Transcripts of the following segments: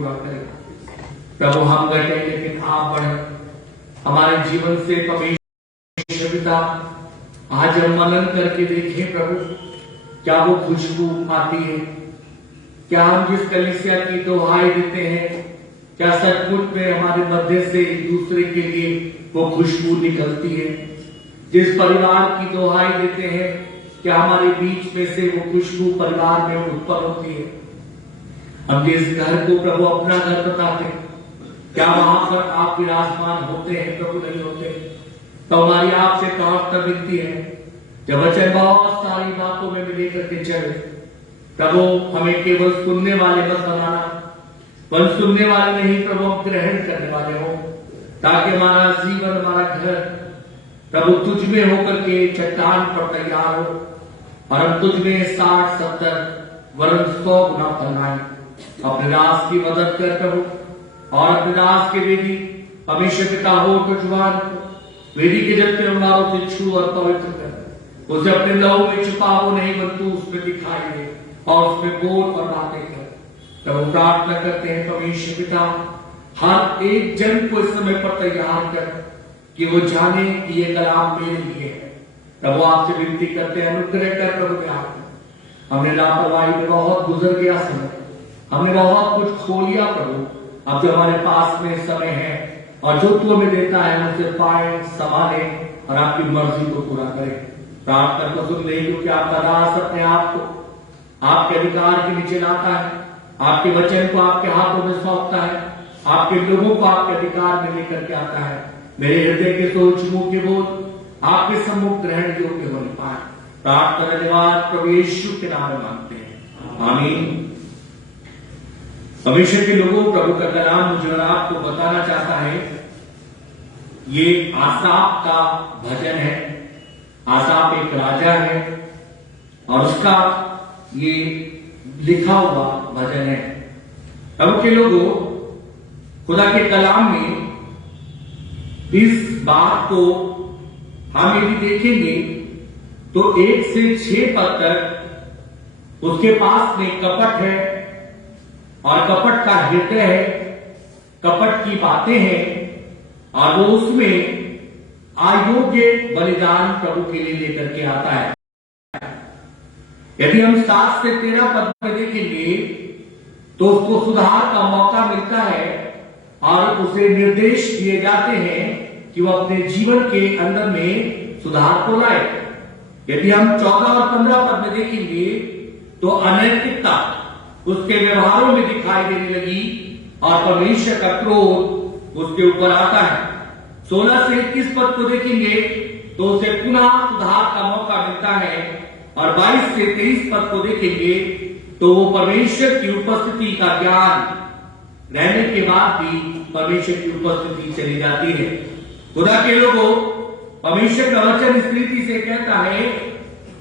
पूरा करे। प्रभु हम घटे लेकिन आप बढ़े, हमारे जीवन से परमेश्वर पिता आज हम मनन करके देखें प्रभु, क्या वो खुशबू आती है? क्या हम जिस कलीसिया की दुहाई देते हैं, क्या सचमुच में हमारे मध्य से एक दूसरे के लिए वो खुशबू निकलती है? जिस परिवार की दुहाई देते हैं, क्या हमारे बीच में से वो खुशबू परिवार में उत्पन्न होती है? हम जिस घर को प्रभु अपना घर बताते हैं, क्या वहां पर आप विराजमान होते हैं? प्रभु नहीं होते तो हमारी आपसे प्रार्थना मिलती है, जब वचन बहुत सारी बातों में मिले करके चले, प्रभु हमें केवल सुनने वाले मत बनाना, पर सुनने वाले नहीं प्रभु हम ग्रहण करने वाले हो, ताकि हमारा जीवन हमारा घर प्रभु तुझ में होकर के चट्टान पर तैयार हो और हम तुझ में 60, 70 वरन 100 गुना फलनाए। अपने दास की मदद कर प्रभु, और अपने दास के वेदी परमेश्वर पिता हो तो जुबान वेदी के जब त्योहारों से छू और पवित्र कर, उसे अपने लहू में छुपाओ नहीं, परंतु उसमें दिखाई दे और उसमें बोल और बातें कर। तब प्रार्थना करते हैं परमेश्वर पिता, हर एक जन को इस समय पर तैयार कर कि वो जाने कि ये कलाम मेरे लिए है। तब आपसे विनती करते हैं, अनुग्रह कर प्रभु आप। हमने लापरवाही में बहुत गुजर गया समय, हमने बहुत कुछ खो लिया प्रभु। अब जो हमारे पास में समय है और जो तू हमें देता है उसे पाए, संभाले और आपकी मर्जी को पूरा करे। प्रार्थना को सुन ले, क्योंकि आपका दास अपने आप को आपके अधिकार के नीचे लाता है, आपके वचन को आपके हाथों में सौंपता है, आपके लोगों को आपके अधिकार में लेकर के आता है। मेरे हृदय के सोच मुंह के बोल आपके सम्मुख ग्रहण योग्य हो पाए। प्रार्थना धन्यवाद प्रभु यीशु के नाम में मांगते हैं, आमीन। परमेश्वर के लोगों, प्रभु का कलाम मुझे और आपको बताना चाहता है, ये आसाफ का भजन है। आसाफ एक राजा है और उसका ये लिखा हुआ भजन है। प्रभु के लोगों, खुदा के कलाम में इस बात को हम यदि देखेंगे तो 1 से 6 पद तक उसके पास में कपट है और कपट का हृदय है, कपट की बातें हैं और वो उसमें अयोग्य बलिदान प्रभु के लिए लेकर के आता है। यदि हम 7 से 13 पद में देखेंगे तो उसको सुधार का मौका मिलता है और उसे निर्देश दिए जाते हैं कि वो अपने जीवन के अंदर में सुधार को लाए। यदि हम 14 और 15 पद में देखेंगे तो अनैतिकता उसके व्यवहारों में दिखाई देने लगी और परमेश्वर का क्रोध उसके ऊपर आता है। 16 से 21 पद को देखेंगे तो उसे पुनः सुधार का मौका मिलता है और 22 से 23 पद को देखेंगे तो वो परमेश्वर की उपस्थिति का ज्ञान रहने के बाद भी परमेश्वर की उपस्थिति चली जाती है। खुदा के लोगों, परमेश्वर का वचन इस रीति से कहता है,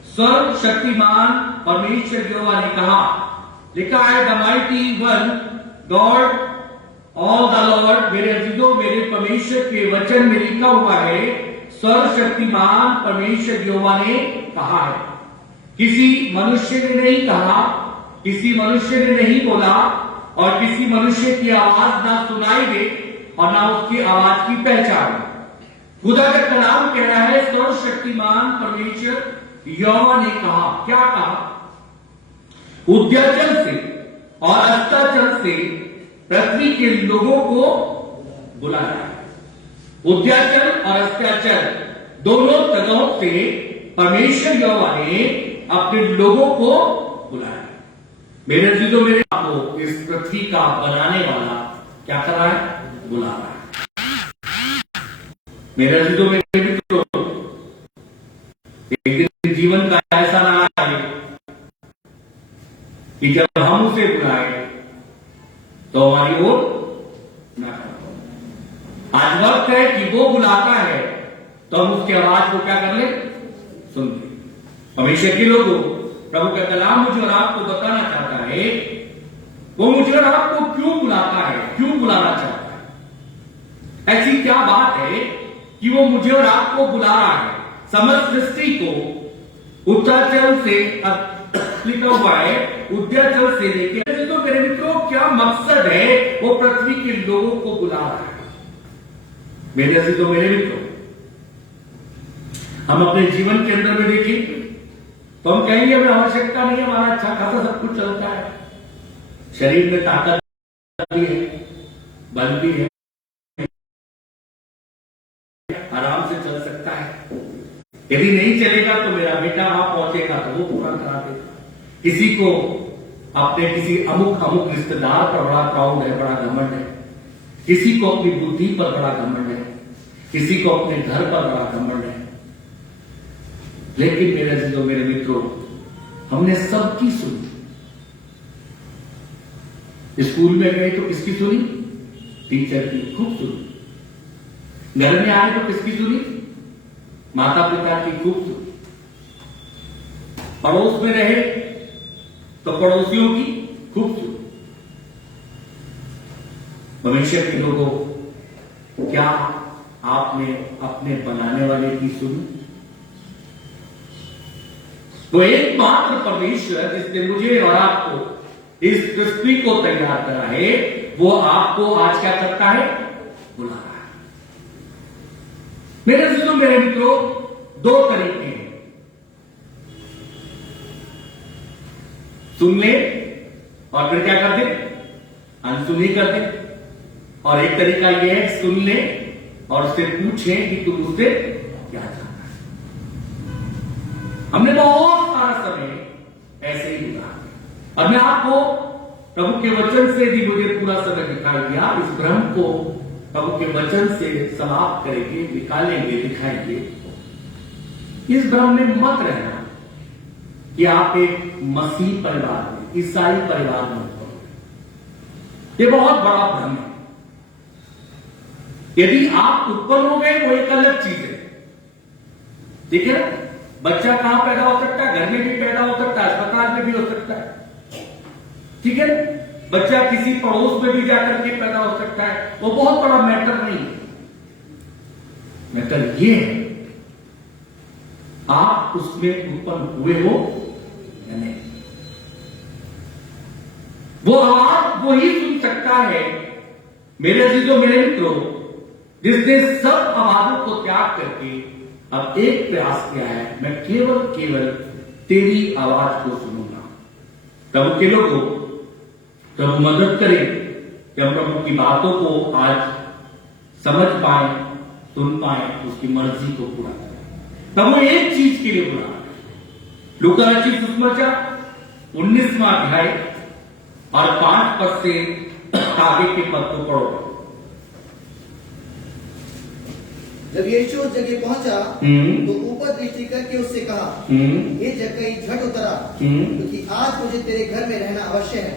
सर्व शक्तिमान परमेश्वर यहोवा ने कहा, लिखा है, the mighty one God all the Lord. मेरे अजीजों, मेरे परमेश्वर के वचन में लिखा हुआ है, सर्वशक्तिमान परमेश्वर यहोवा ने कहा है। किसी मनुष्य ने नहीं कहा, किसी मनुष्य ने नहीं बोला और किसी मनुष्य की आवाज ना सुनाई दे और ना उसकी आवाज की पहचान। खुदा का कलाम कह रहा है, सर्वशक्तिमान परमेश्वर यहोवा ने कहा। क्या कहा? उद्याचल से और अस्ताचल से पृथ्वी के लोगों को बुलाया। उद्याचल और अस्ताचल दोनों जगहों से परमेश्वर यहोवा ने अपने लोगों को बुलाया। मेरे अजीजों, मेरे आपको इस पृथ्वी का बनाने वाला क्या कर रहा है? बुला रहा है। मेरे अजीजों, मेरे मित्रों, एक दिन जीवन का ऐसा ना आए कि जब हम उसे बुलाए तो हमारी ओर ना करे। आज वक्त है कि वो बुलाता है तो हम उसकी आवाज को क्या कर ले? सुन ले। हमेशा के लोगों, प्रभु का कलाम मुझे और आपको बताना चाहता है, वो मुझे और आपको क्यों बुलाता है, क्यों बुलाना चाहता है। ऐसी क्या बात है कि वो मुझे और आपको बुला रहा है। समस्त सृष्टि को उत्तराचल से लिखा हुआ है, उद्याचल से लेके। तो मेरे मित्रों, क्या मकसद है वो पृथ्वी के लोगों को बुला रहा है। मेरे अजीजों, मेरे मित्रों, हम अपने जीवन के अंदर में देखें तो हम कहेंगे हमें आवश्यकता नहीं है, हमारा अच्छा खासा सब कुछ चलता है, शरीर में ताकत भी है, बल भी है, आराम से चल सकता है। यदि नहीं चलेगा तो मेरा बेटा वहां पहुंचेगा तो वो पूरा करा देगा। किसी को अपने किसी अमुक रिश्तेदार पर बड़ा प्राउड है, बड़ा घमंड है, किसी को अपनी बुद्धि पर बड़ा घमंड है, किसी को अपने घर पर बड़ा घमंड है। लेकिन मेरे अजीजों, मेरे मित्रों, हमने सबकी सुनी। स्कूल में गए तो किसकी सुनी? टीचर की खूब सुनी। घर में आए तो किसकी सुनी? माता पिता की खूब सुनी। पड़ोस में रहे तो पड़ोसियों की खूब सुनी। भविष्य के लोगों, क्या आपने अपने बनाने वाले की सुनी? वो एकमात्र परमेश्वर जिसने मुझे और आपको इस पृथ्वी को तैयार करा है, वो आपको आज क्या करता है? बुला रहा है। मेरे दोस्तों, मेरे मित्रों, दो तरीके हैं, सुन ले और फिर क्या कर दे? अनसुनी कर दे। और एक तरीका यह है, सुन ले और उससे पूछे कि तुम उससे क्या चाहता है। हमने बहुत सारा समय ऐसे ही गुजारा और मैं आपको प्रभु के वचन से भी मुझे पूरा समय दिखाई दिया। इस भ्रम को प्रभु के वचन से समाप्त करेंगे, निकालेंगे, दिखाएंगे। इस भ्रम में मत रहना कि आप एक मसीह परिवार में, ईसाई परिवार में हो। ये बहुत बड़ा भ्रम है। यदि आप उत्पन्न हो गए वो एक अलग चीज है, ठीक है ना? बच्चा कहां पैदा हो सकता है? घर में भी पैदा हो सकता है, अस्पताल में भी हो सकता है, ठीक है। बच्चा किसी पड़ोस में भी जाकर के पैदा हो सकता है, वो बहुत बड़ा मैटर नहीं है। मैटर ये है आप उसमें उत्पन्न हुए हो या नहीं। वो आवाज वो ही सुन सकता है, मेरे अजीजों, मेरे मित्रों, जिसने सब आवाजों को त्याग करके अब एक प्रयास किया है, मैं केवल तेरी आवाज को सुनूंगा। प्रभु के लोगों, प्रभु मदद करे कि हम प्रभु की बातों को आज समझ पाए, सुन पाए, उसकी मर्जी को पूरा करें। प्रभु एक चीज के लिए बुला रहे हैं। लूका रचित सुसमाचार 19वां अध्याय और 5 पद से आगे के पद को पढ़ो। जब यीशु उस जगह पहुंचा तो ऊपर दृष्टि करके उससे कहा, ये जक्कई झट उतरा, क्योंकि आज मुझे तेरे घर में रहना अवश्य है।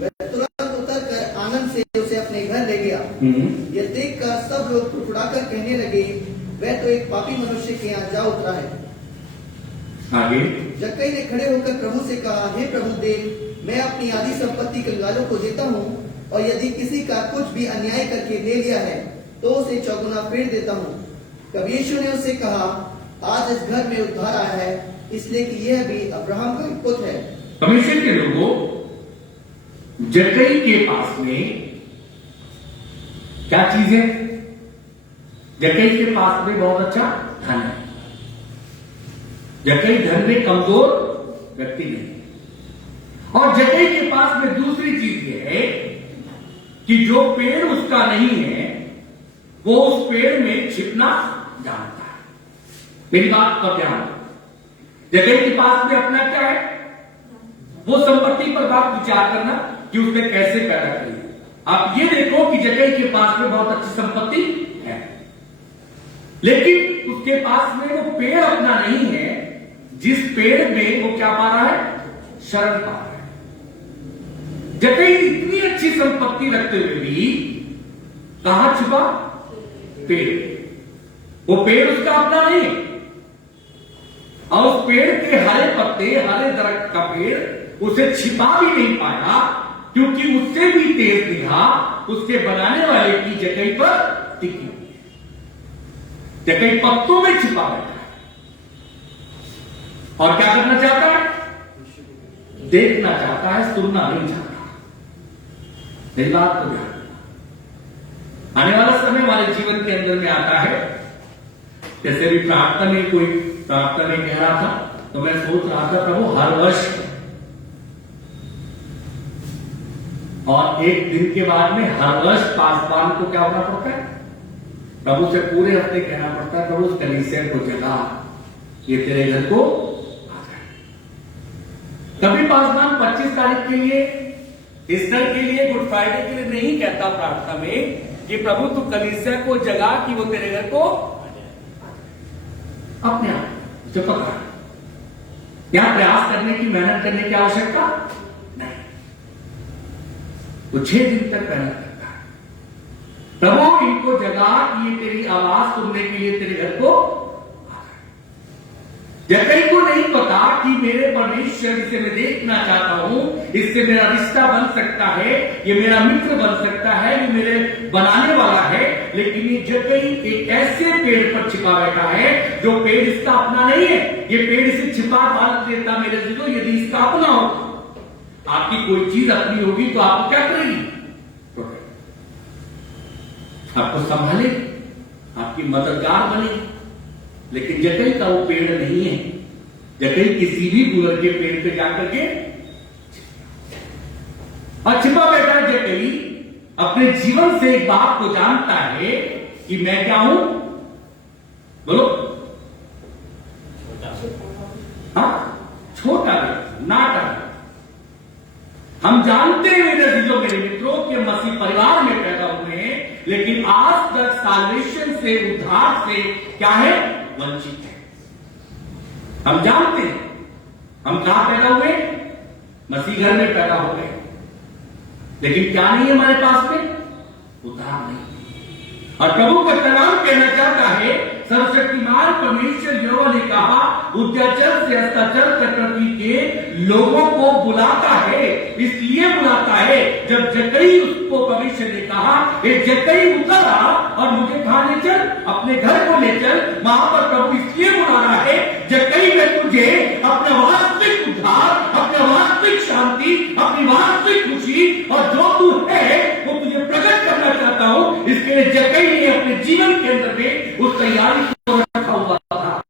वह तुरंत उतर कर आनंद से उसे अपने घर ले गया। यह देखकर सब लोग फुड़फुड़ाकर कहने लगे, वह तो एक पापी मनुष्य के यहाँ जा उतरा है। आगे जक्कई ने खड़े होकर प्रभु से कहा, हे प्रभु देव, मैं अपनी आधी संपत्ति कंगालों को देता हूँ, और यदि किसी का कुछ भी अन्याय करके ले लिया है तो उसे चौगुना फेर देता हूँ। तब यीशु ने उससे कहा, आज इस घर में उद्धार आया है, इसलिए कि यह भी अब्राहम का एक पुत्र है। परमेश्वर के लोगों, जक्कई के पास में क्या चीज है? जक्कई के पास में बहुत अच्छा धन है। जक्कई धन में कमजोर व्यक्ति नहीं है। और जक्कई के पास में दूसरी चीज यह है कि जो पेड़ उसका नहीं है, वो उस पेड़ में छिपना जानता है। मेरी बात पर ध्यान। जक्कई के पास में अपना क्या है? वो संपत्ति पर बात विचार करना कि उसने कैसे पैदा करी। आप ये देखो कि जक्कई के पास में बहुत अच्छी संपत्ति है, लेकिन उसके पास में वो पेड़ अपना नहीं है, जिस पेड़ में वो क्या पा रहा है? शरण पा रहा है। जक्कई इतनी अच्छी संपत्ति रखते हुए भी कहां छुपा? पेड़। वो पेड़ उसका अपना नहीं, और उस पेड़ के हरे पत्ते, हरे दरख्त का पेड़ उसे छिपा भी नहीं पाया, क्योंकि उससे भी तेज निगाह उसके बनाने वाले की जक्कई पर टिकी। जक्कई पत्तों में छिपा बैठा है और क्या करना चाहता है? देखना चाहता है, सुनना नहीं चाहता। इस बात को ध्यान रखना। आने वाला समय हमारे जीवन के अंदर में आता है, जैसे भी प्रार्थना में कोई प्रार्थना में कह रहा था, तो मैं सोच रहा था प्रभु हर वर्ष और एक दिन के बाद में हर वर्ष पासवान को क्या होना पड़ता है, प्रभु से पूरे हफ्ते कहना पड़ता है प्रभु उस कलीसिया को जगा, ये तेरे घर को आ जाए। कभी पासवान 25 तारीख के लिए, ईस्टर के लिए, गुड फ्राइडे के लिए नहीं कहता प्रार्थना में कि प्रभु तू कलीसिया को जगा कि वो तेरे घर को अपने आप जो पकड़ा। यहां प्रयास करने की, मेहनत करने की आवश्यकता नहीं, वो 6 दिन तक मेहनत करता है। प्रभु इनको जगा कि ये तेरी आवाज सुनने के लिए तेरे घर को आ जाए। जकई को नहीं पता कि मेरे परमेश्वर जिसे मैं देखना चाहता हूं, इससे मेरा रिश्ता बन सकता है, ये मेरा मित्र बन सकता है, ये मेरे बनाने वाला है, लेकिन ये जकई एक ऐसे पेड़ पर छिपा बैठा है जो पेड़ इसका अपना नहीं है। ये पेड़ इसे छिपा बांध देता मेरे जीरो, यदि इसका अपना हो, आपकी कोई चीज अपनी होगी तो आपको क्या करेगी, आपको संभालेगी, आपकी मददगार बनेगी। लेकिन जकई का वो पेड़ नहीं है। जकई किसी भी गुलर के पेड़ पे जाकर के और छिपा बैठा जकई अपने जीवन से एक बात को जानता है कि मैं क्या हूं, बोलो, हाँ, छोटा नाटा। हम जानते हैं मेरे मित्रों के मसीह परिवार में पैदा हुए हैं, लेकिन आज तक साल्वेशन से, उद्धार से क्या है, वंचित है। हम जानते हैं हम कहां पैदा हुए, मसीह घर में पैदा हो गए, लेकिन क्या नहीं है हमारे पास में, उद्धार नहीं। और प्रभु का कलाम कहना चाहता है, सर्वशक्तिमान परमेश्वर यहोवा ने कहा, उद्याचल से अस्ताचल प्रकृति के लोगों को बुलाता है। इसलिए बुलाता है, जब जकई उसको परमेश्वर ने कहा, ये जकई उतरा और मुझे कहां ले चल, अपने घर को ले चल। वहां पर प्रभु इसलिए बुला रहा है, जकई में तुझे अपना वास्तविक उद्धार, अपना वास्तविक शांति, अपनी वास्तविक खुशी और जो तू है वो तुझे प्रकट करना चाहता हूं। इसके लिए जकई ने अपने जीवन के अंदर में उस तैयारी को रखा हुआ था।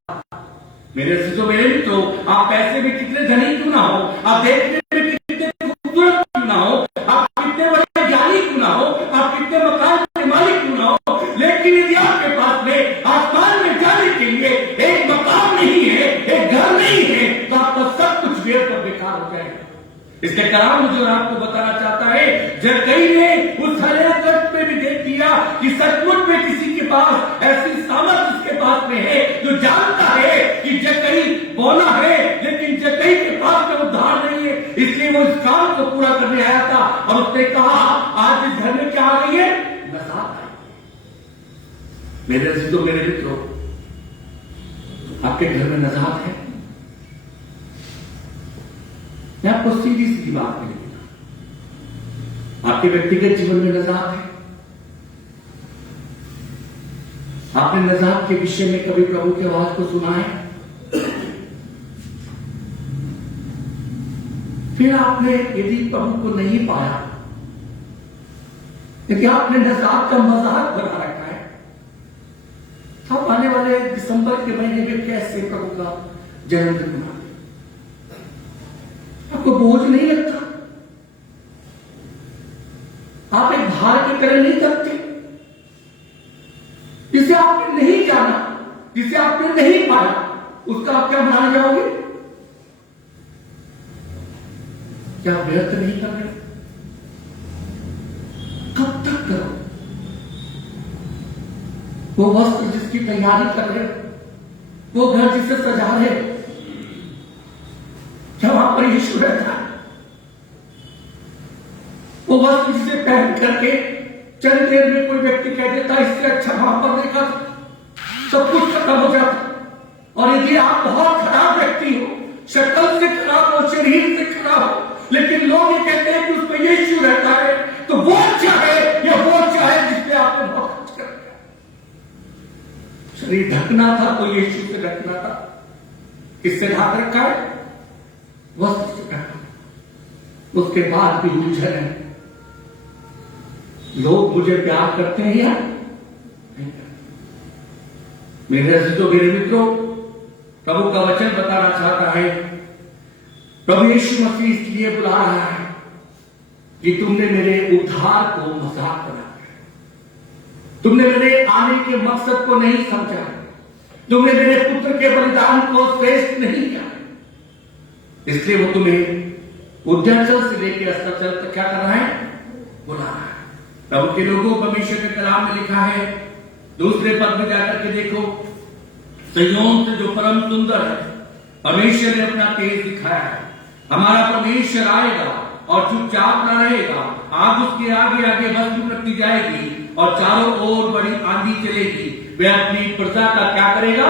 मेरे अजीजों, मेरे मित्रों, आप पैसे में कितने धनी क्यों ना हो, आप देखने में कितने खूबसूरत क्यों ना हो, आप कितने बड़े ज्ञानी क्यों ना हो, आप कितने मकान के मालिक क्यों ना हो, लेकिन यदि आपके पास में आसमान में जाने के लिए एक मकान नहीं है, एक घर नहीं है, तो आपका सब कुछ व्यर्थ और बेकार हो जाएगा। इसके कलाम मुझे आपको बताना चाहता है, जकई ने उस हरे कष्ट में भी देख लिया कि सचमुच में किसी के पास ऐसी सामर्थ उसके पास में है जो जानता है कि जकई बोला है, लेकिन जकई के पास में उद्धार नहीं है। इसलिए वो इस काम को पूरा करने आया था और उसने कहा, आज इस घर में क्या आ गई है, नजात आई। मेरे अजीजों, मेरे मित्रों, आपके घर में नजात है। मैं आपको सीधी सीधी बात नहीं, आपके व्यक्तिगत जीवन में नजात है। आपने नजात के विषय में कभी प्रभु की आवाज को सुना है? फिर आपने यदि प्रभु को नहीं पाया, यदि आपने नजात का मजाक बना रखा है, तो आप आने वाले दिसंबर के महीने में कैसे प्रभु का जन्मदिन मनाते? आपको बोझ नहीं लगता? आप एक भार की तरह नहीं करते? जिसे आपने नहीं जाना, जिसे आपने नहीं पाया, उसका आप क्या मनाने जाओगे? क्या व्यर्थ नहीं कर रहे? कब तक करो? वो वस्त्र जिसकी तैयारी कर रहे, वो घर जिसे सजा रहे, क्या वहां पर यीशु रहता है? वो वस्त्र जिसे पहन करके चंद देर में कोई व्यक्ति कह देता, इससे अच्छा वहां पर देखा, सब कुछ खत्म हो जाता। और यदि आप बहुत खराब व्यक्ति हो, शक्ल से खराब हो, शरीर से खराब हो, लेकिन लोग ये कहते हैं कि उसमें यीशु रहता है, तो वो अच्छा है या वो अच्छा है जिसपे आपने बहुत खर्च कर दिया। शरीर ढकना था तो यीशु से ढकना था, किससे ढक रखा है? वस्त्र से ढका। उसके बाद भी उलझन है, लोग मुझे प्यार करते हैं या नहीं करते? मेरे अजीजों, मेरे मित्रों, प्रभु का वचन बताना चाहता है, प्रभु यीशु मसीह इसलिए बुला रहा है कि तुमने मेरे उद्धार को मजाक बना दिया, तुमने मेरे आने के मकसद को नहीं समझा, तुमने मेरे पुत्र के बलिदान को श्रेष्ठ नहीं किया, इसलिए वो तुम्हें उद्याचल से लेकर अस्ताचल तक क्या कर रहा है? बुला रहा है। प्रभु के लोगों, परमेश्वर के कलाम में लिखा है, दूसरे पद में जाकर के देखो, संयोग से जो परम सुंदर है, परमेश्वर ने अपना तेज दिखाया है। हमारा परमेश्वर आएगा और चुपचाप न रहेगा, आग उसके आगे आगे भस्म करती जाएगी और चारों ओर बड़ी आंधी चलेगी। वह अपनी प्रजा का क्या करेगा?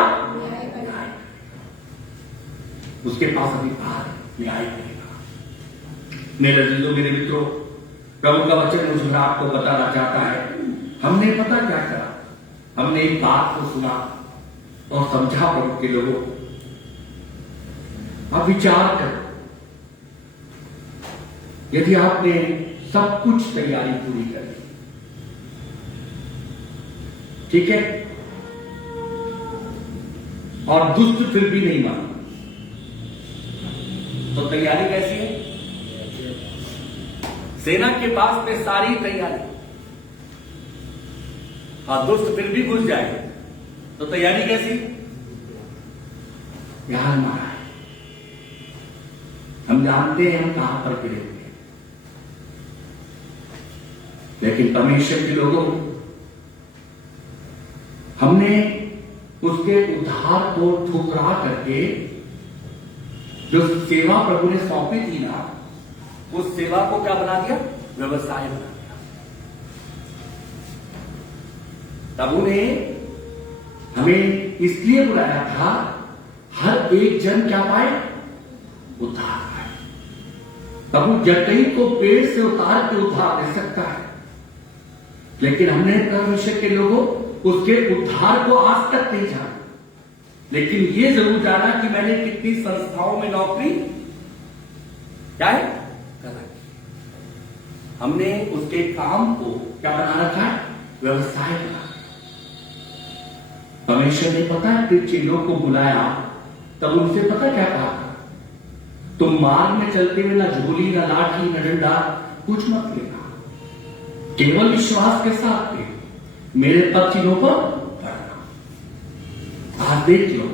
उसके पास अधिकार न्याय करेगा। मेरे अजीजों, मेरे मित्रों, प्रभु का वचन मुझे आपको बताना चाहता है, हमने पता क्या करा? हमने एक बात को सुना और समझा। प्रभु के लोगों, अब विचार करो, यदि आपने सब कुछ तैयारी पूरी कर ली, ठीक है, और दुष्ट फिर भी नहीं माना, तो तैयारी कैसी है? सेना के पास में सारी तैयारी, और दुष्ट फिर भी घुस जाए तो तैयारी कैसी? ध्यान मारा है। हम जानते हैं हम कहां पर गिरे हुए हैं, लेकिन परमेश्वर के लोगों, हमने उसके उद्धार को ठुकरा करके जो सेवा प्रभु ने सौंपी थी ना, उस सेवा को क्या बना दिया? व्यवसाय बना दिया। प्रभु ने हमें इसलिए बुलाया था, हर एक जन क्या पाए? उद्धार पाए। प्रभु जटई को पेड़ से उतार के उद्धार दे सकता है, लेकिन हमने परमेश्वर के लोगों उसके उद्धार को आज तक नहीं जाना, लेकिन ये जरूर जाना कि मैंने कितनी संस्थाओं में नौकरी क्या है कर रखी। हमने उसके काम को क्या बना रखा है? व्यवसाय बना। परमेश्वर ने पता है फिर चेलों को बुलाया, तब उनसे पता क्या कहा? तुम मार्ग में चलते हुए ना झोली, ना लाठी, ना डंडा कुछ मत लेना, केवल विश्वास के साथ ले मेरे पद चिन्हों पर पढ़ना। आज देख लो,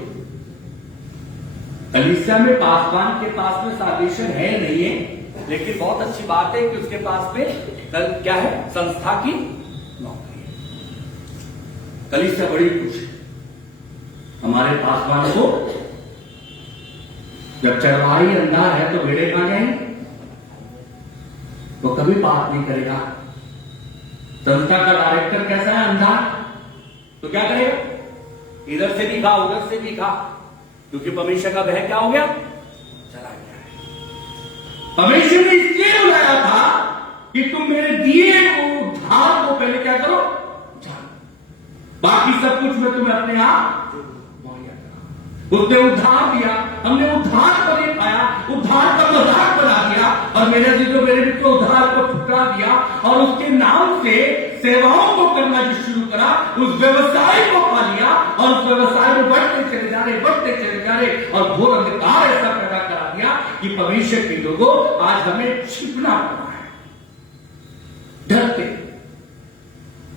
कलीसिया में पासवान के पास में साल्वेशन है नहीं है, लेकिन बहुत अच्छी बात है कि उसके पास में क्या है? संस्था की नौकरी है। कलीसिया बड़ी खुश है। हमारे पासवान को जब चरवाही अंधा है तो भेड़े कहां जाएंगे? तो कभी बात नहीं करेगा। संस्था का डायरेक्टर कैसा है? अंधा, तो क्या करेगा? इधर से भी खा, उधर से भी खा, क्योंकि परमेश्वर का भय क्या हो गया? चला गया है। परमेश्वर ने इसलिए बुलाया था कि तुम मेरे दिए उद्धार को पहले क्या करो? जानो। बाकी सब कुछ मैं तुम्हें अपने आप मुहैया करा। उसने उद्धार दिया, हमने उद्धार को नहीं पाया, उद्धार का मजाक बना दिया, और मेरे अजीजों, मेरे मित्रों, उद्धार को ठुकरा दिया और उसके नाम से सेवाओं को करना जो शुरू करा, उस व्यवसाय को पा लिया और उस व्यवसाय में बढ़ते चले जा रहे, बढ़ते चले जा रहे, और घोर अंधकार ऐसा पैदा करा दिया कि परमेश्वर के लोगों आज हमें छिपना पड़ा है, डरते।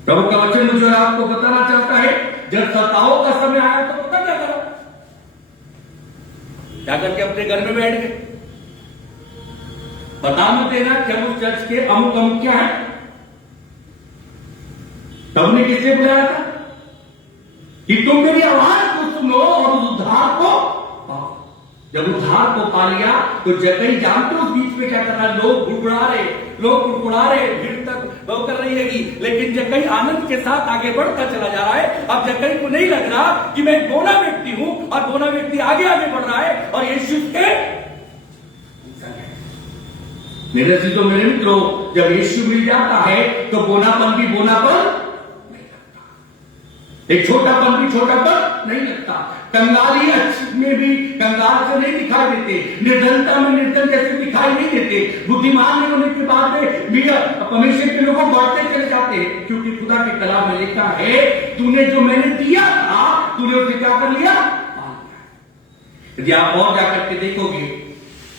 प्रभु का वचन मुझे आपको बताना चाहता है, जब सताओं का समय आया तो पता क्या करो? जाकर के अपने घर में बैठ गए, बता मत देना कि हम उस चर्च के अमुक अमुक क्या है। तब ने किससे बुलाया था कि तुम मेरी आवाज को सुनो और उस उद्धार को पाओ। जब उद्धार को पा लिया तो जकई जानते हो उस बीच में क्या करना? लोग गुड़गुड़ा रहे, भीड़ तक वो कर रही है, लेकिन जकई आनंद के साथ आगे बढ़ता चला जा रहा है। अब जकई को नहीं लग रहा कि मैं एक बोना व्यक्ति हूं, और बोना व्यक्ति आगे आगे बढ़ रहा है, और यीशु के मेरे अजीजों, मेरे मित्रों, जब यीशु मिल जाता है तो बोनापन भी बोनापन नहीं लगता। एक छोटापन भी छोटापन नहीं लगता। कंगाली में भी कंगाल से नहीं दिखाई देते, निर्धनता में निर्धन जैसे दिखाई नहीं देते, बुद्धिमान होने के बाद में भी परमेश्वर के लोगों बढ़ते चले जाते हैं, क्योंकि खुदा के कलाम में लिखा है तूने जो मैंने दिया था तूने उसे क्या कर लिया। यदि आप और जाकर के देखोगे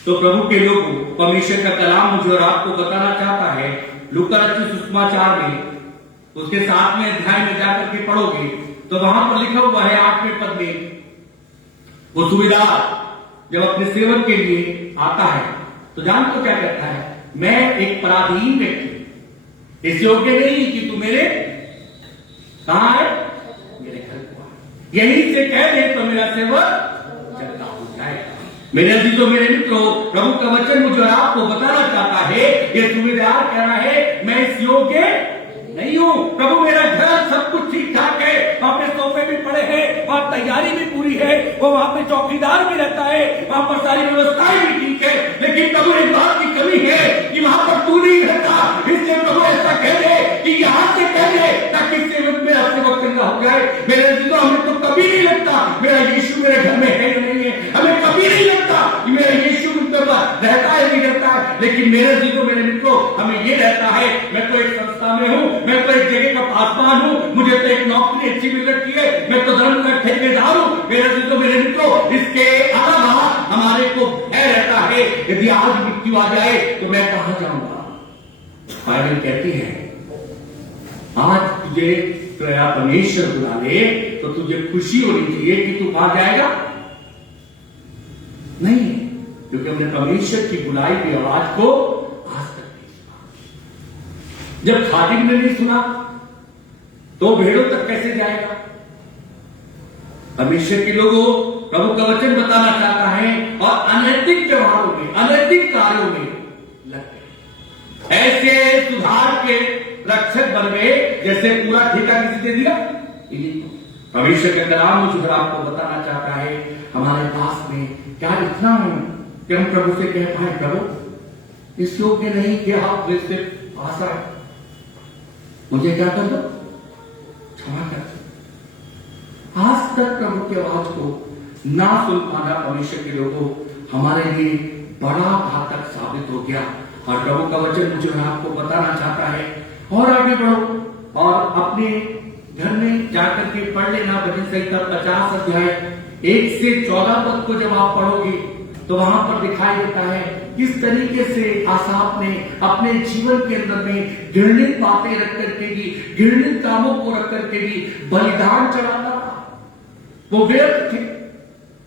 तो प्रभु के लोगों परमेश्वर का कलाम मुझे और आपको बताना चाहता है। लूका रचित सुसमाचार में उसके 7वें अध्याय में जाकर के पढ़ोगे तो वहां पर लिखा हुआ है 8वें पद में, वो सूबेदार जब अपने सेवक के लिए आता है तो जान तो क्या कहता है, मैं एक पराधीन व्यक्ति इस योग्य नहीं कि तू मेरे कहां है, मेरे घर को आ। यहीं से कह दे तो मेरा सेवक चलता हो जाएगा। मेरे अजीजों मेरे मित्रों, प्रभु का वचन मुझे आपको बताना चाहता है, ये सूबेदार कह रहा है मैं इस योग्य नहीं हूं। प्रभु मेरा घर सब कुछ ठीक ठाक है, वहां पे सोफे भी पड़े हैं, वहां तैयारी भी पूरी है, वो वहां पे चौकीदार भी रहता है, वहां पर सारी व्यवस्थाएं भी ठीक है, लेकिन प्रभु एक बात की कमी है कि वहां पर तू नहीं रहता। इसलिए प्रभु ऐसा कह दे कि यहां से कह दे ताकि सेवक मेरा सेवक चंगा हो जाए। मेरे अजीजों हमें तो कभी नहीं लगता मेरा यीशु मेरे घर में है या नहीं है, हमें कभी नहीं लगता कि मेरा यीशु रहता है नहीं रहता है, लेकिन मेरे अजीजों मेरे मित्रों हमें ये रहता है मैं तो एक संस्था में हूं, मैं तो एक जगह का पासवान हूं, मुझे तो एक नौकरी अच्छी मिल रखी है, मैं तो धर्म का ठेकेदार हूं। मेरे अजीजों मेरे मित्रों इसके अलावा हमारे को भय रहता है यदि आज मृत्यु आ जाए तो मैं कहां जाऊंगा। बाइबल कहती है आज तुझे तेरा परमेश्वर बुला ले तो तुझे खुशी होनी चाहिए कि तू कहां जाएगा नहीं, क्योंकि हमने परमेश्वर की बुलाई की आवाज को आज तक नहीं सुना। जब खादिम ने नहीं सुना तो भेड़ों तक कैसे जाएगा। परमेश्वर के लोगों प्रभु का वचन बताना चाहता है और अनैतिक व्यवहारों में अनैतिक कार्यों में लग गए, ऐसे सुधार के रक्षक बन गए जैसे पूरा ठेका किसी दे दिया। परमेश्वर का कलाम मुझे आपको बताना चाहता है हमारे पास में क्या इतना है कि हम प्रभु से कह पाए प्रभु इस योग्य नहीं कि आप जैसे आशा है, मुझे क्या कर दो, क्षमा कर दो। आज तक प्रभु की आवाज को ना सुन पाना परमेश्वर के लोगों हमारे लिए बड़ा घातक साबित हो गया। और प्रभु का वचन मुझे आपको बताना चाहता है और आगे बढ़ो और अपने घर में जाकर के पढ़ लेना भजन संहिता 50 अध्याय 1 से 14 पद को जब आप पढ़ोगे तो वहां पर दिखाई देता है किस तरीके से आसाफ ने अपने जीवन के अंदर में घृणित बातें रख करके भी, घृणित कामों को रख करके भी बलिदान चढ़ाता था। वो व्यर्थ थे,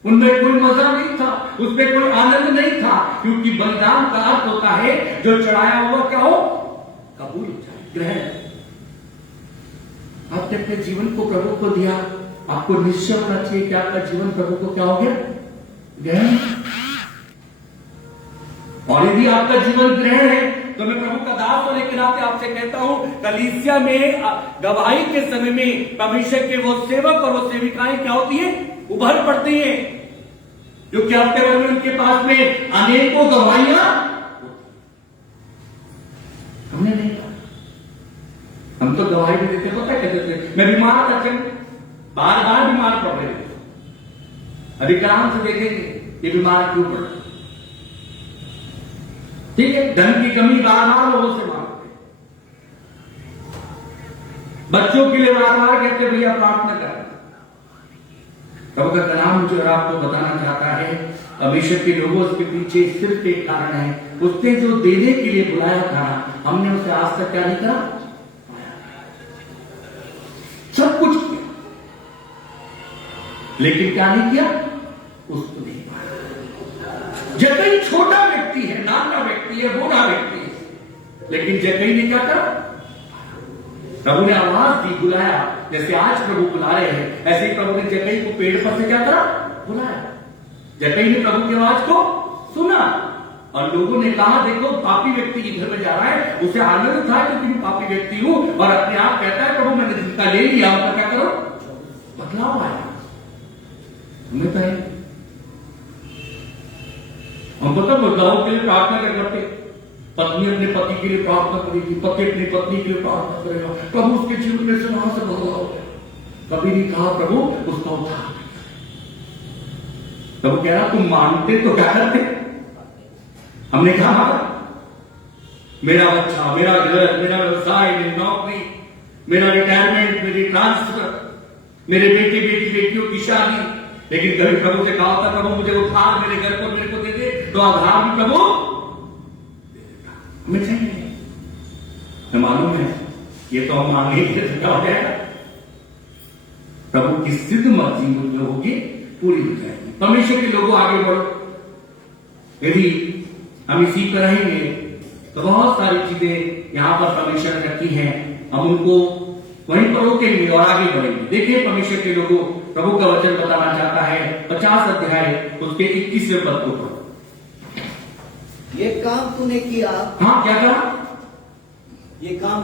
उनमें कोई मजा नहीं था, उसमें कोई आनंद नहीं था, क्योंकि बलिदान का अर्थ होता है जो चढ़ाया हुआ क्या हो, कबूल हो जाए, ग्रहण। आपने अपने जीवन को प्रभु को दिया, आपको निश्चय होना चाहिए कि आपका जीवन प्रभु को क्या हो गया, ग्रहण। और यदि आपका जीवन ग्रहण है तो मैं प्रभु का दास होने के नाते आपसे कहता हूं कलीसिया में गवाही के समय में परमेश्वर के वो सेवक और वो सेविकाएं क्या होती है, उभर पड़ती है, क्योंकि हफ्ते भर में उनके पास में अनेकों गवाहियां हमने नहीं कहा। हम तो गवाही भी देते, पता क्या देते, मैं बीमार था, बार बार बीमार पड़ रहे थे, अधिकांश से देखेंगे ये बीमार क्यों पड़, ठीक है, धन की कमी बार बार लोगों से मांगते, बच्चों के लिए बार बार कहते भैया प्रार्थना करें। प्रभु का कलाम मुझे और आपको बताना चाहता है परमेश्वर के लोगों उसके पीछे सिर्फ एक कारण है, उसने जो देने के लिए बुलाया था हमने उसे आज तक क्या नहीं करा, सब कुछ किया लेकिन क्या नहीं किया, उसको नहीं पाया। जकई छोटा व्यक्ति है, नाना व्यक्ति है, बूढ़ा व्यक्ति है, लेकिन जकई ने क्या करा, प्रभु ने आवाज दी, बुलाया। जैसे आज प्रभु बुला रहे हैं ऐसे ही प्रभु ने जकई को पेड़ पर से क्या करा, बुलाया। जकई ने प्रभु की आवाज को सुना और लोगों ने कहा देखो पापी व्यक्ति इधर में जा रहा है, उसे आनंद था क्योंकि मैं पापी व्यक्ति हूं और अपने आप कहता है प्रभु मैंने जिसका ले लिया उनका क्या करो, बदलाव आया। हमें तो हम पता बदलाव के लिए प्रार्थना करते, पत्नी अपने पति के लिए प्रार्थना करेगी, पति अपनी पत्नी के लिए प्रार्थना करेगा, प्रभु उसके जीवन में से वहां से बदलाव हो, कभी नहीं कहा प्रभु उसका उद्धार। प्रभु कह रहा तुम मानते तो क्या करते? हमने कहा मेरा बच्चा, मेरा घर, मेरा व्यवसाय, मेरी नौकरी, मेरा रिटायरमेंट, मेरी ट्रांसफर, मेरे बेटे बेटी बेटियों की शादी। लेकिन कभी प्रभु से कहा होता प्रभु मुझे उधार मेरे घर को मेरे को दे दे, तो आधार भी प्रभु हमें चाहिए। हमें मालूम है ये तो हम मांगे क्या हो जाएगा, प्रभु की सिद्ध मर्जी जो होगी पूरी हो जाएगी। परमेश्वर के लोगों आगे बढ़ो। यदि हम इसी पर रहेंगे तो बहुत सारी चीजें यहां पर परमेश्वर ने रखी हैं, हम उनको वहीं पर रोकेंगे और आगे बढ़ेंगे। देखिए परमेश्वर के लोगों, प्रभु का वचन बताना चाहता है 50 अध्याय उसके 21वें पद को पढ़ो। ये काम तूने किया। हाँ, क्या कहा? ये काम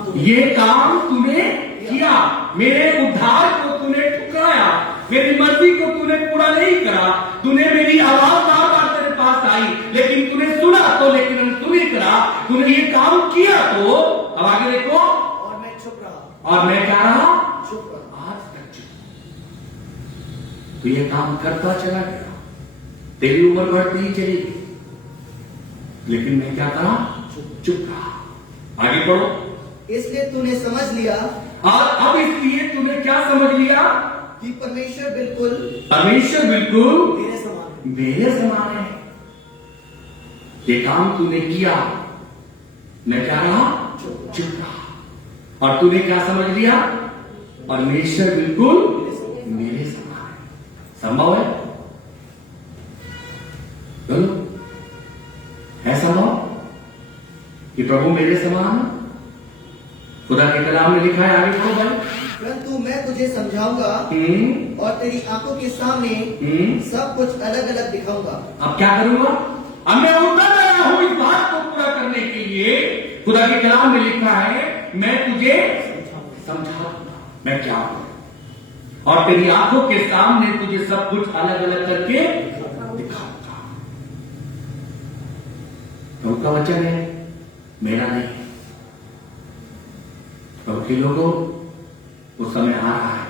तूने किया, मेरे उद्धार को तूने ठुकराया, मेरी मर्जी को तूने पूरा नहीं करा। तूने मेरी आवाज बार बार तेरे पास आई, लेकिन तूने सुना तो, लेकिन तूने करा, तूने ये काम किया तो। अब आगे देखो, और मैं चुप रहा। और मैं क्या रहा? चुप रहा। आज तक चुप। तो ये काम करता चला गया, तेरी उम्र बढ़ती ही चली गई, लेकिन मैं क्या करा? चुप रहा। आगे पढ़ो। इसलिए तूने समझ लिया। और अब इसलिए तूने क्या समझ लिया? कि परमेश्वर बिल्कुल मेरे समान है। ये काम तूने किया, मैं क्या रहा? चुप रहा। और तूने क्या समझ लिया? परमेश्वर बिल्कुल मेरे समान है। संभव है? बोलो, है संभव कि प्रभु मेरे समान है? खुदा के कलाम में लिखा है, आगे पढ़ो भाई। परंतु मैं तुझे समझाऊंगा और तेरी आंखों के सामने सब कुछ अलग अलग दिखाऊंगा। अब क्या करूंगा? अब मैं उठा रहा हूं इस बात को पूरा करने के लिए। खुदा के कलाम में लिखा है, मैं तुझे समझाऊंगा मैं क्या हूं, और तेरी आंखों के सामने तुझे सब कुछ अलग अलग करके दिखाऊंगा। प्रभु का वचन है, मेरा नहीं। प्रभु के लोगों, वो समय आ रहा है,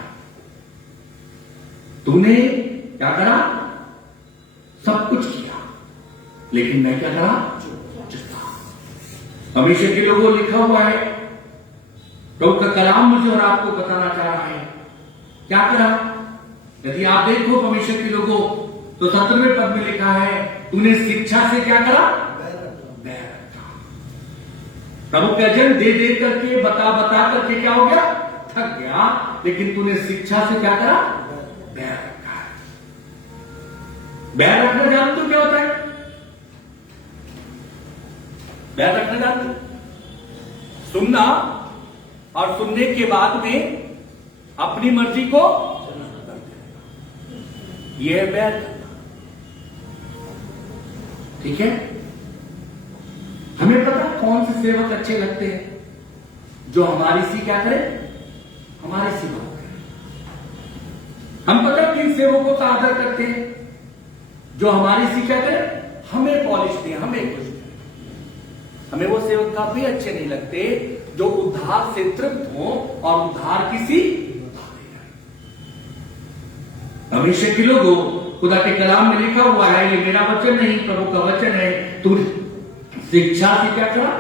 तूने क्या करा? सब कुछ किया, लेकिन मैं क्या करा? परमेश्वर के लोगों लिखा हुआ है, प्रभु का कलाम मुझे और आपको बताना चाह रहा है, क्या करा? यदि आप देखो परमेश्वर के लोगों, तो 17वें पद में लिखा है, तूने शिक्षा से क्या करा? प्रभु का वचन दे दे करके, बता बता करके क्या हो गया? थक गया। लेकिन तूने शिक्षा से क्या करा? बैर रखा। बैर रखना जानते हो क्या होता है? बैर रखना जानते हो? सुनना और सुनने के बाद में अपनी मर्जी को, यह है बैर करना। ठीक है? हमें पता कौन से सेवक अच्छे लगते हैं? जो हमारी सी क्या करे? हमारी सी बात करे। हम पता किन सेवकों का आदर करते हैं? जो हमारी सी क्या करे? हमें पॉलिश दें, हमें कुछ दें। हमें वो सेवक काफी अच्छे नहीं लगते जो उद्धार से तृप्त हो और उद्धार किसी भविष्य के लोगों, खुदा के कलाम में लिखा हुआ है, ये मेरा वचन नहीं प्रभु का वचन है, तू शिक्षा से क्या करा?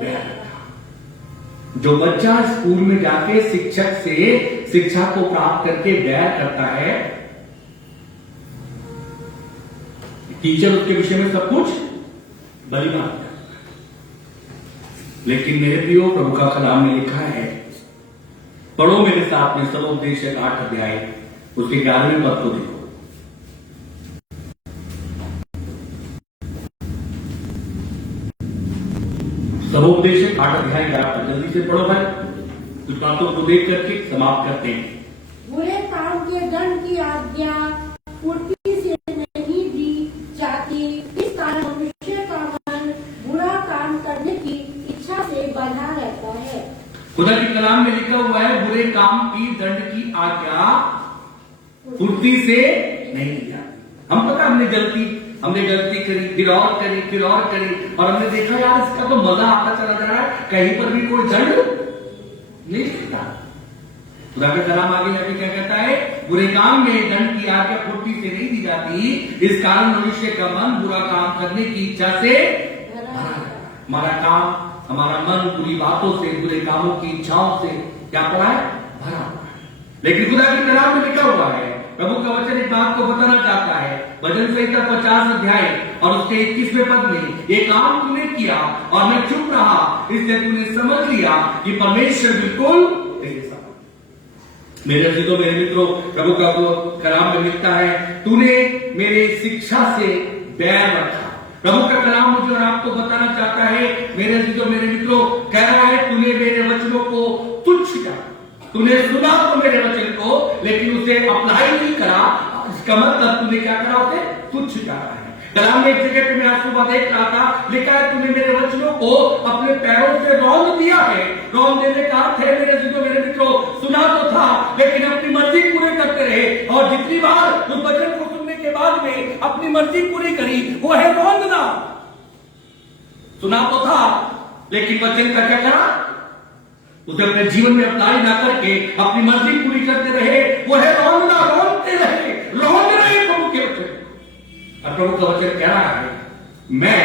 बैर रखा। जो बच्चा स्कूल में जाके शिक्षक से शिक्षा को प्राप्त करके बैर करता है, टीचर उसके विषय में सब कुछ बलिदान करता है। लेकिन मेरे प्रियो, प्रभु का कलाम में लिखा है, पढ़ो मेरे साथ में सबोपदेशक 8 अध्याय उसके 11वें पद को देखो। सबोपदेशक 8 अध्याय 11 पद, जल्दी से पढ़ो भाई, कुछ बातों को देख करके समाप्त करते हैं। बुरे काम के दंड की आज्ञा फुर्ती से नहीं दी जाती, इस कारण मनुष्य का मन बुरा काम करने की इच्छा से बना रहता है। खुदा के कलाम में लिखा हुआ है, बुरे काम की दंड की आज्ञा फुर्ती से नहीं दी जाती। हम पता हमने गलती करी, फिर और करी, फिर और करी, और हमने देखा यार इसका तो मजा आता चला जा रहा है, कहीं पर भी कोई दंड नहीं देता। खुदा का कलाम आगे जाके क्या कहता है, बुरे काम में दंड की आज्ञा फुर्ती से नहीं दी जाती, इस कारण मनुष्य का मन बुरा काम करने की इच्छा से भरा है। हमारा काम, हमारा मन बुरी बातों से, बुरे कामों की इच्छाओं से क्या पड़ा है, भरा हुआ है। लेकिन खुदा के कलाम में लिखा हुआ है, प्रभु का वचन इस बात को बताना चाहता है, भजन संहिता 50 अध्याय और उसके 21वें पद में, ये काम तूने किया और मैं चुप रहा, इसलिए तूने समझ लिया कि परमेश्वर बिल्कुल तेरे साथ। मेरे अजीजों, मेरे मित्रों, प्रभु का कलाम में लिखता है, तूने मेरे शिक्षा से बैर रखा। प्रभु का कलाम मुझे और आपको बताना चाहता है, मेरे अजीजों, मेरे मित्रों, कह रहा है तूने मेरे वचनों को तुच्छ किया। तूने सुना तो मेरे वचन को, लेकिन उसे अप्लाई नहीं करा। इसका मतलब तूने क्या करा, उसे तुच्छ करा है। कलाम में एक जगह पे मैं आज सुबह देख रहा था, लिखा है तूने मेरे वचनों को अपने पैरों से रौंद दिया है। रौंद देने का अर्थ है, मेरे अजीजों, मेरे मित्रों, सुना तो था लेकिन अपनी मर्जी पूरे करते रहे, और जितनी बार उस वचन को सुनने के बाद में अपनी मर्जी पूरी करी, वो है रौंदना। सुना तो था लेकिन वचन का क्या करा, उसे अपने जीवन में अप्लाई ना करके अपनी मर्जी पूरी करते रहे, वो है रौंदना। रौंदते रहे, रौंद रहे प्रभु के वचन। और प्रभु का वचन कह रहा है, मैं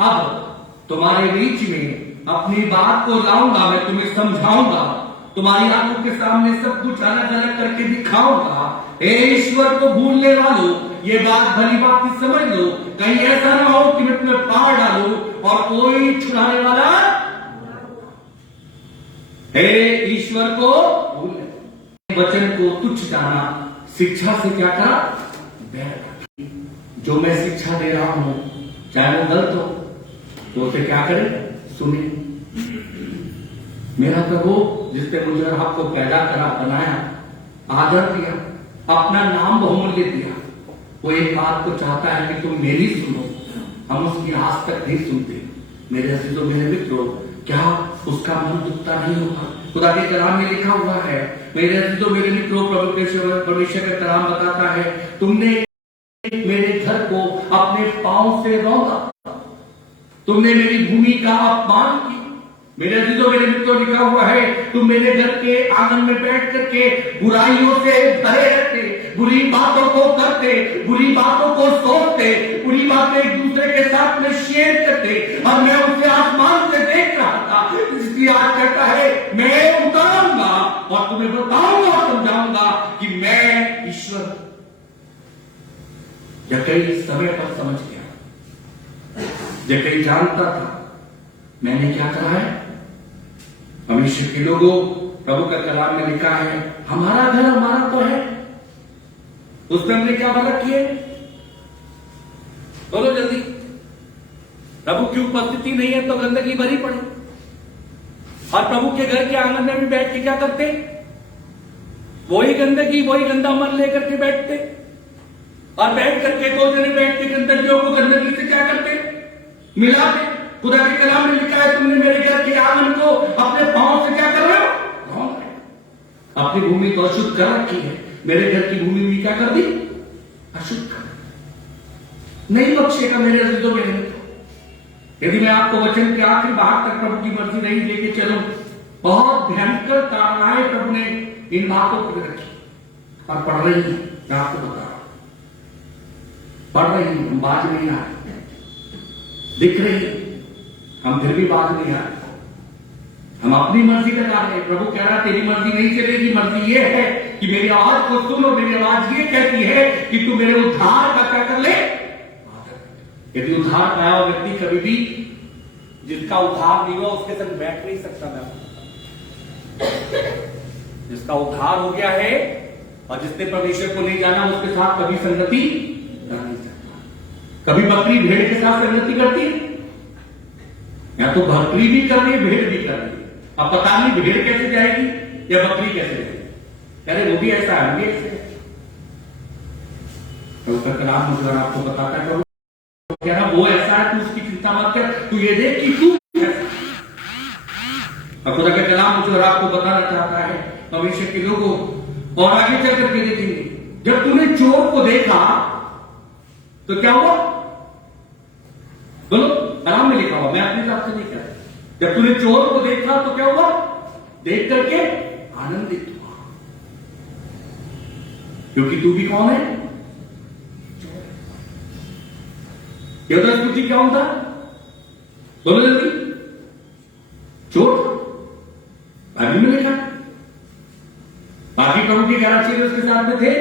अब तुम्हारे बीच में अपनी बात को लाऊंगा, मैं तुम्हें समझाऊंगा, तुम्हारी आंखों के सामने सब कुछ अलग अलग करके दिखाऊंगा। हे ईश्वर को भूलने वालों, ये बात भली बात समझ लो, कहीं ऐसा ना हो कि मैं तुम्हें पार डालूं और कोई छुड़ाने वाला। हे ईश्वर को भूलने, वचन को तुच्छ जाना, शिक्षा से क्या करा, बैर। जो मैं शिक्षा दे रहा हूं, चाहे वो गलत हो, तो उसे क्या करें, सुने। मेरा प्रभु जिसने मुझे और आपको पैदा करा, बनाया, आदर दिया, अपना नाम बहुमूल्य दिया, वो एक बात को चाहता है कि तुम मेरी सुनो। हम उसकी आज तक नहीं सुनते। मेरे अजीजों, मेरे मित्रों, क्या उसका मन दुखता नहीं होगा? खुदा के कलाम में लिखा हुआ है, मेरे अजीजों, मेरे मित्रों, प्रभु परमेश्वर का कलाम बताता है, तुमने मेरे घर को अपने पांव से रौंदा, तुमने मेरी भूमि का अपमान किया। मेरे अजीजों, मेरे मित्रों, लिखा हुआ है, तुम मेरे घर के आंगन में बैठ करके बुराइयों से भरे रहते, बुरी बातों को करते, बुरी बातों को सोचते, बुरी बातें एक दूसरे के साथ में शेयर करते, और मैं उसे आसमान से देख रहा था। इसलिए आज कहता है, मैं उतारूंगा और तुम्हें बताऊंगा और समझाऊंगा कि मैं ईश्वर। जक्कई समय पर समझ गया, जक्कई जानता था मैंने क्या कहा है। परमेश्वर के लोगों, प्रभु का कलाम में लिखा है, हमारा घर हमारा तो है, उसमें हमने क्या भला किए, बोलो जल्दी। प्रभु की उपस्थिति नहीं है तो गंदगी भरी पड़ी, और प्रभु के घर के आंगन में भी बैठ के क्या करते, वही गंदगी, वही गंदा मन लेकर के बैठते, और बैठ करके दो जने बैठ के गंदगियों को गंदगी से क्या करते, मिलाते। खुदा के कलाम में लिखा है, तुमने मेरे घर के आंगन को अपने पांव से क्या कर रहे हो, अपनी भूमि तो अशुद्ध कर रखी है, मेरे घर की भूमि भी क्या कर दी, अशुद्ध कर नहीं बख्शेगा। मेरे अजीजों, मेरे मित्रों, यदि मैं आपको वचन के आखिरी भाग तक प्रभु की मर्जी नहीं लेके चलूं, बहुत भयंकर ताड़नाएं प्रभु ने इन बातों को रखी और पढ़ रही है। मैं आपको बता रहा हूं, पढ़ रही है, हम बाज नहीं आ रहे, दिख रही है, हम फिर भी बात नहीं आ रहे, हम अपनी मर्जी लगा रहे हैं। प्रभु कह रहा है, तेरी मर्जी नहीं चलेगी, मर्जी ये है कि मेरी आवाज को सुनो। मेरी आवाज ये कहती है कि तू मेरे उद्धार का क्या कर ले। यदि उद्धार पाया हुआ व्यक्ति कभी भी, जिसका उद्धार नहीं हुआ उसके संग बैठ नहीं सकता। मैं जिसका उद्धार हो गया है और जिसने परमेश्वर को नहीं जाना, उसके साथ कभी संगति कर नहीं सकता। कभी बकरी भेड़ के साथ संगति करती है, या तो बकरी भी कर रही है, भेड़ भी कर रही है। अब पता नहीं भेड़ कैसे जाएगी या बकरी कैसे जाएगी। अरे वो भी ऐसा है, भी ऐसे है। तो उसका कलाम मुझे और आपको बताता है, क्या ना वो ऐसा है, तू उसकी चिंता मत कर, तू ये देख कि तू कैसा। और खुदा का कलाम मुझे और आपको बताना चाहता है, भविष्य के लोगों, और आगे चल करके देखेंगे, जब तूने चोर को देखा तो क्या हुआ, बोलो। कलाम में लिखा हुआ, मैं अपने हिसाब से नहीं कह रहा। जब तूने चोर को देखा तो क्या हुआ, देख करके आनंदित हुआ। क्योंकि तू भी कौन है? स्तुति क्या होता? बोलो जल्दी। चोर बाइबल में लिखा। बाकी प्रभु के 11 चेले उसके साथ में थे।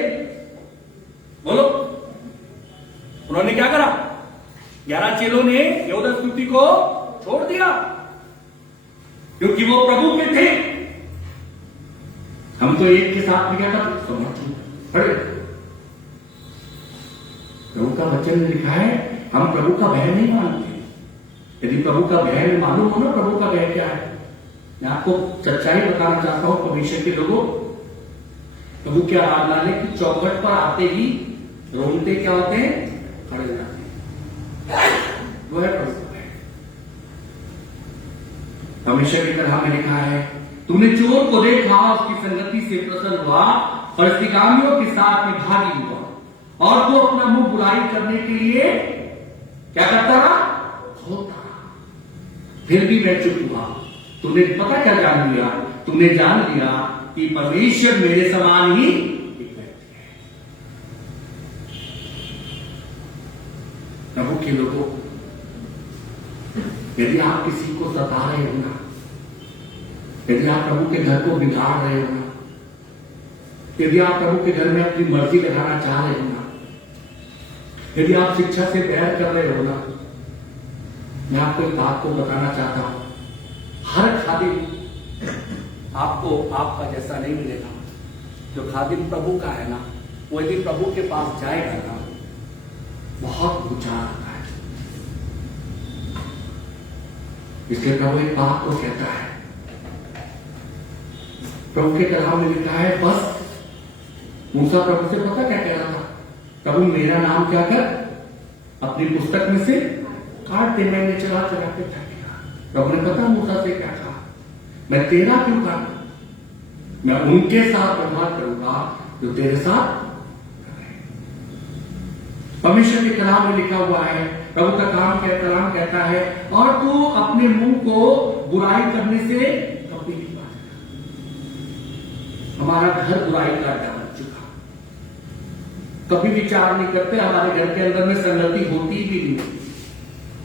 बोलो, उन्होंने क्या करा? 11 चेलों ने यहूदा स्तुति को छोड़ दिया क्योंकि वो प्रभु के थे। हम तो एक के साथ में क्या था? पढ़े प्रभु का वचन में लिखा है, हम प्रभु का भय नहीं मानते। यदि प्रभु का भय में मालूम हो ना प्रभु का भय क्या है, मैं आपको सच्चाई बताना चाहता हूं। परमेश्वर के लोगों, प्रभु के आराधनालय की चौखट पर आते ही रोंगटे क्या होते हैं? खड़े हो जाते हैं। वो है प्रभु का भय। परमेश्वर की कलाम में लिखा है, तूने चोर को देखा, उसकी संगति से प्रसन्न हुआ, फरिश्तीगामियों के साथ में भागी हुआ, और तू अपना मुंह बुराई करने के लिए क्या करता रहा? होता। फिर भी मैं चुप हुआ। तूने पता क्या जान लिया? तूने जान लिया कि परमेश्वर मेरे समान ही एक व्यक्ति है। प्रभु के लोगों, यदि आप किसी को सता रहे हो ना, यदि आप प्रभु के घर को बिगाड़ रहे हो ना, यदि आप प्रभु के घर में अपनी मर्जी लगाना चाह रहे हो ना, यदि आप शिक्षा से बैर कर रहे हो ना, मैं आपको एक बात को बताना चाहता हूं, हर खादिम आपको आपका जैसा नहीं मिलेगा। जो खादिम प्रभु का है ना, वो यदि प्रभु के पास जाएगा ना, बहुत ऊंचा आता है। इसलिए प्रभु एक बात को कहता है, प्रभु के कलाम में लिखा है, बस मूसा प्रभु से पता क्या कह रहा था? प्रभु मेरा नाम क्या कर, अपनी पुस्तक में से काट दे, मैंने चला चला के थक गया। प्रभु ने पता मूसा से क्या कहा? मैं तेरा क्यों काटूं? मैं उनके साथ व्यवहार करूंगा जो तेरे साथ कर रहे हैं। परमेश्वर के कलाम में लिखा हुआ है, प्रभु का कलाम कहता है, और तू अपने मुंह को बुराई करने से कभी नहीं बांधेगा। हमारा घर बुराई का अड्डा बन चुका। कभी विचार नहीं करते, हमारे घर के अंदर में संगति होती भी नहीं।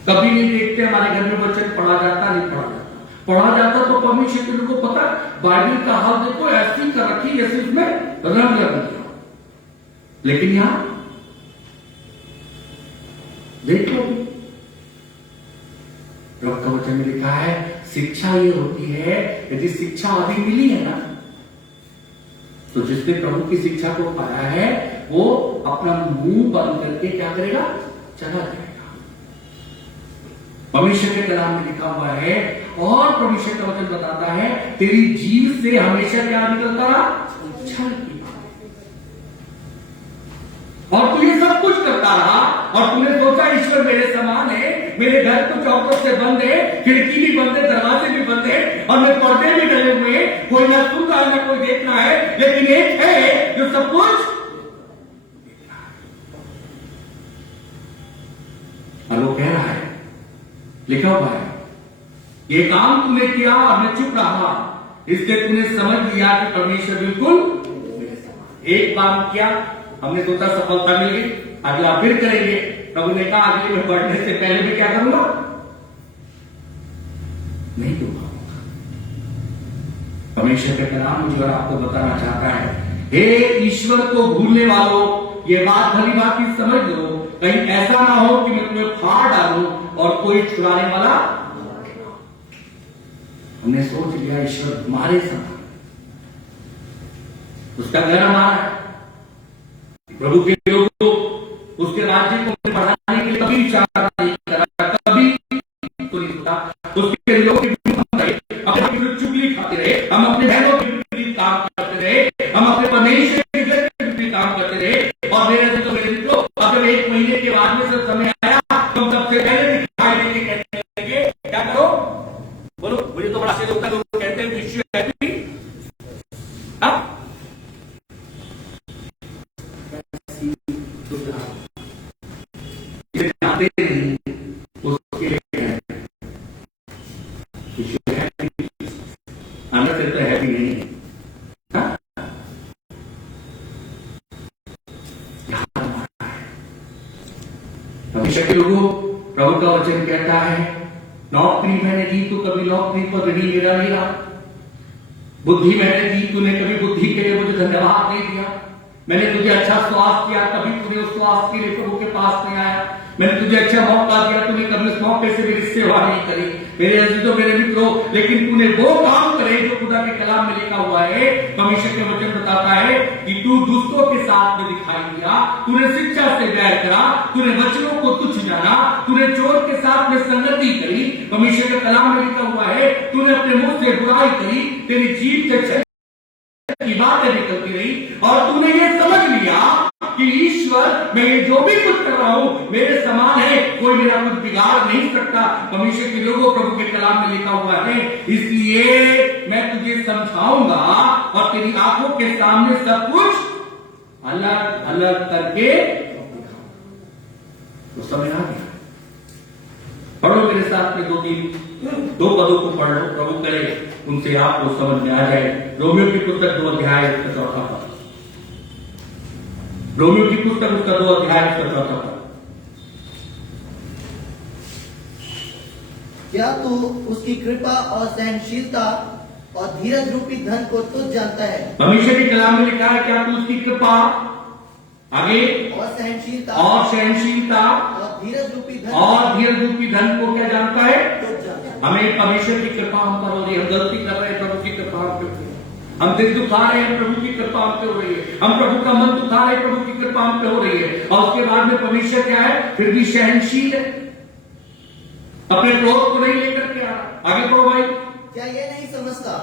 कभी नहीं देखते हमारे घर में वचन पढ़ा जाता, नहीं पढ़ा जाता। पढ़ा जाता तो परमेश्वर के लोगों को पता, बाइबल का हाल देखो, ऐसी कर रखी जैसे इसमें रंग लग गया। लेकिन यहां देखो, प्रभु का वचन में लिखा है, शिक्षा ये होती है, यदि शिक्षा अभी मिली है ना, तो जिसने प्रभु की शिक्षा को पाया है, वो अपना मुंह बंद करके क्या करेगा? चला जाएगा। परमेश्वर के कलाम में लिखा हुआ है, और परमेश्वर का वचन बताता है, तेरी जीभ से हमेशा क्या निकलता रहा? छल की बात। और तू ये सब कुछ करता रहा, और तूने सोचा ईश्वर मेरे समान है, मेरे घर तो चौखट से बंद है, खिड़की भी बंद है, दरवाजे भी बंद है, और मैं पर्दे भी डले हुए, कोई ना सुन रहा है ना कोई देखना है, लेकिन एक है जो सब कुछ देखना है। और वो कह रहा है, लिखा हुआ है, ये काम तूने किया और मैं चुप रहा, इसलिए तूने समझ लिया कि परमेश्वर बिल्कुल एक काम किया, हमने सोचा सफलता मिल गई, अगला फिर करेंगे। प्रभु ने कहा, अगले में बढ़ने से पहले भी क्या करूंगा? नहीं दूंगा। परमेश्वर के कलाम मुझे और आपको बताना चाहता है, हे ईश्वर को भूलने वालों, ये बात भली बात की समझ लो, कहीं ऐसा ना हो कि मैं तुम्हें फाड़ डालूं और कोई छुड़ाने वाला। हमने सोच लिया ईश्वर हमारे साथ, उसका घर हमारा है। प्रभु के लोगों, उसके राज्य को बढ़ाने के लिए कभी विचार नहीं करा, कभी तो नहीं सोचा। उसके लोगों के अपने चुगली खाते रहे, हम अपने बहनों के विपरीत काम करते रहे, हम अपने परमेश्वर के विपरीत काम करते रहे। और मेरे मित्रों, अब जब 1 महीने के बाद में सब समय आया, तो सबसे पहले दिखाई देंगे, कहने लगे, क्या करो? बोलो, मुझे तो बड़ा आश्चर्य होता है, लोग कहते हैं विश्व हैप्पी। जानते नहीं उसके विश्व हैप्पी, अंदर से तो हैप्पी नहीं है। परमेश्वर के लोगों, प्रभु का वचन कहता है, नौकरी मैंने दी तो कभी नौकरी पर ऋणी मेरा नहीं रहा, बुद्धि मैंने दी तूने कभी बुद्धि के लिए मुझे धन्यवाद नहीं दिया, मैंने तुझे अच्छा स्वास्थ्य किया कभी तूने उस स्वास्थ्य के लिए प्रभु के पास नहीं आया, मैंने तुझे अच्छा मौका दिया तूने कभी उस मौके से मेरी सेवा नहीं करी। मेरे अजीजों मेरे मित्रों, लेकिन तूने वो काम करे जो खुदा के कलाम में लिखा हुआ है। परमेश्वर के वचन बताता है कि तू दुष्टों के साथ में दिखाई दिया, तूने शिक्षा से बैर करा, तूने वचनों को तुच्छ जाना, तूने चोर के साथ में संगति करी। परमेश्वर के कलाम में लिखा हुआ है, तूने अपने मुंह से बुराई करी, तेरी जीभ से की बातें निकलती रही, और तूने ये समझ लिया कि ईश्वर मैं ये जो भी कुछ कर रहा हूं मेरे समान है, कोई मेरा कुछ बिगाड़ नहीं सकता। परमेश्वर के लोगों, प्रभु के कलाम में लिखा हुआ है, इसलिए मैं तुझे समझाऊंगा और तेरी आंखों के सामने सब कुछ अलग अलग करके दिखाऊंगा। तो समय आ गया। पढ़ो मेरे साथ में दो पदों को पढ़ लो, प्रभु करे उनसे आपको समझ में आ जाए। रोमियो की पुस्तक 2 अध्याय उसका 4था पद। रोमियो की पुस्तक उसका 2 अध्याय उसका 4था पद। क्या तू उसकी कृपा और सहनशीलता और धीरज रूपी धन को तुझ जानता है? परमेश्वर के कलाम में लिखा है, क्या तू उसकी कृपा, आगे, और सहनशीलता और धीरज रूपी धन को क्या जानता है? तुझ जानता है। हमें परमेश्वर की कृपा हम पर हो रही है, हम गलती कर रहे हैं, प्रभु की कृपा हम पे हो रही है, हम दिल दुखा रहे हैं, प्रभु की कृपा हम पे हो रही है, हम प्रभु का मन दुखा रहे हैं, प्रभु की कृपा हम पे हो रही है। और उसके बाद में परमेश्वर क्या है? फिर भी सहनशील है, अपने क्रोध को नहीं लेकर के आ रहा। आगे बढ़ो भाई। क्या ये नहीं समझता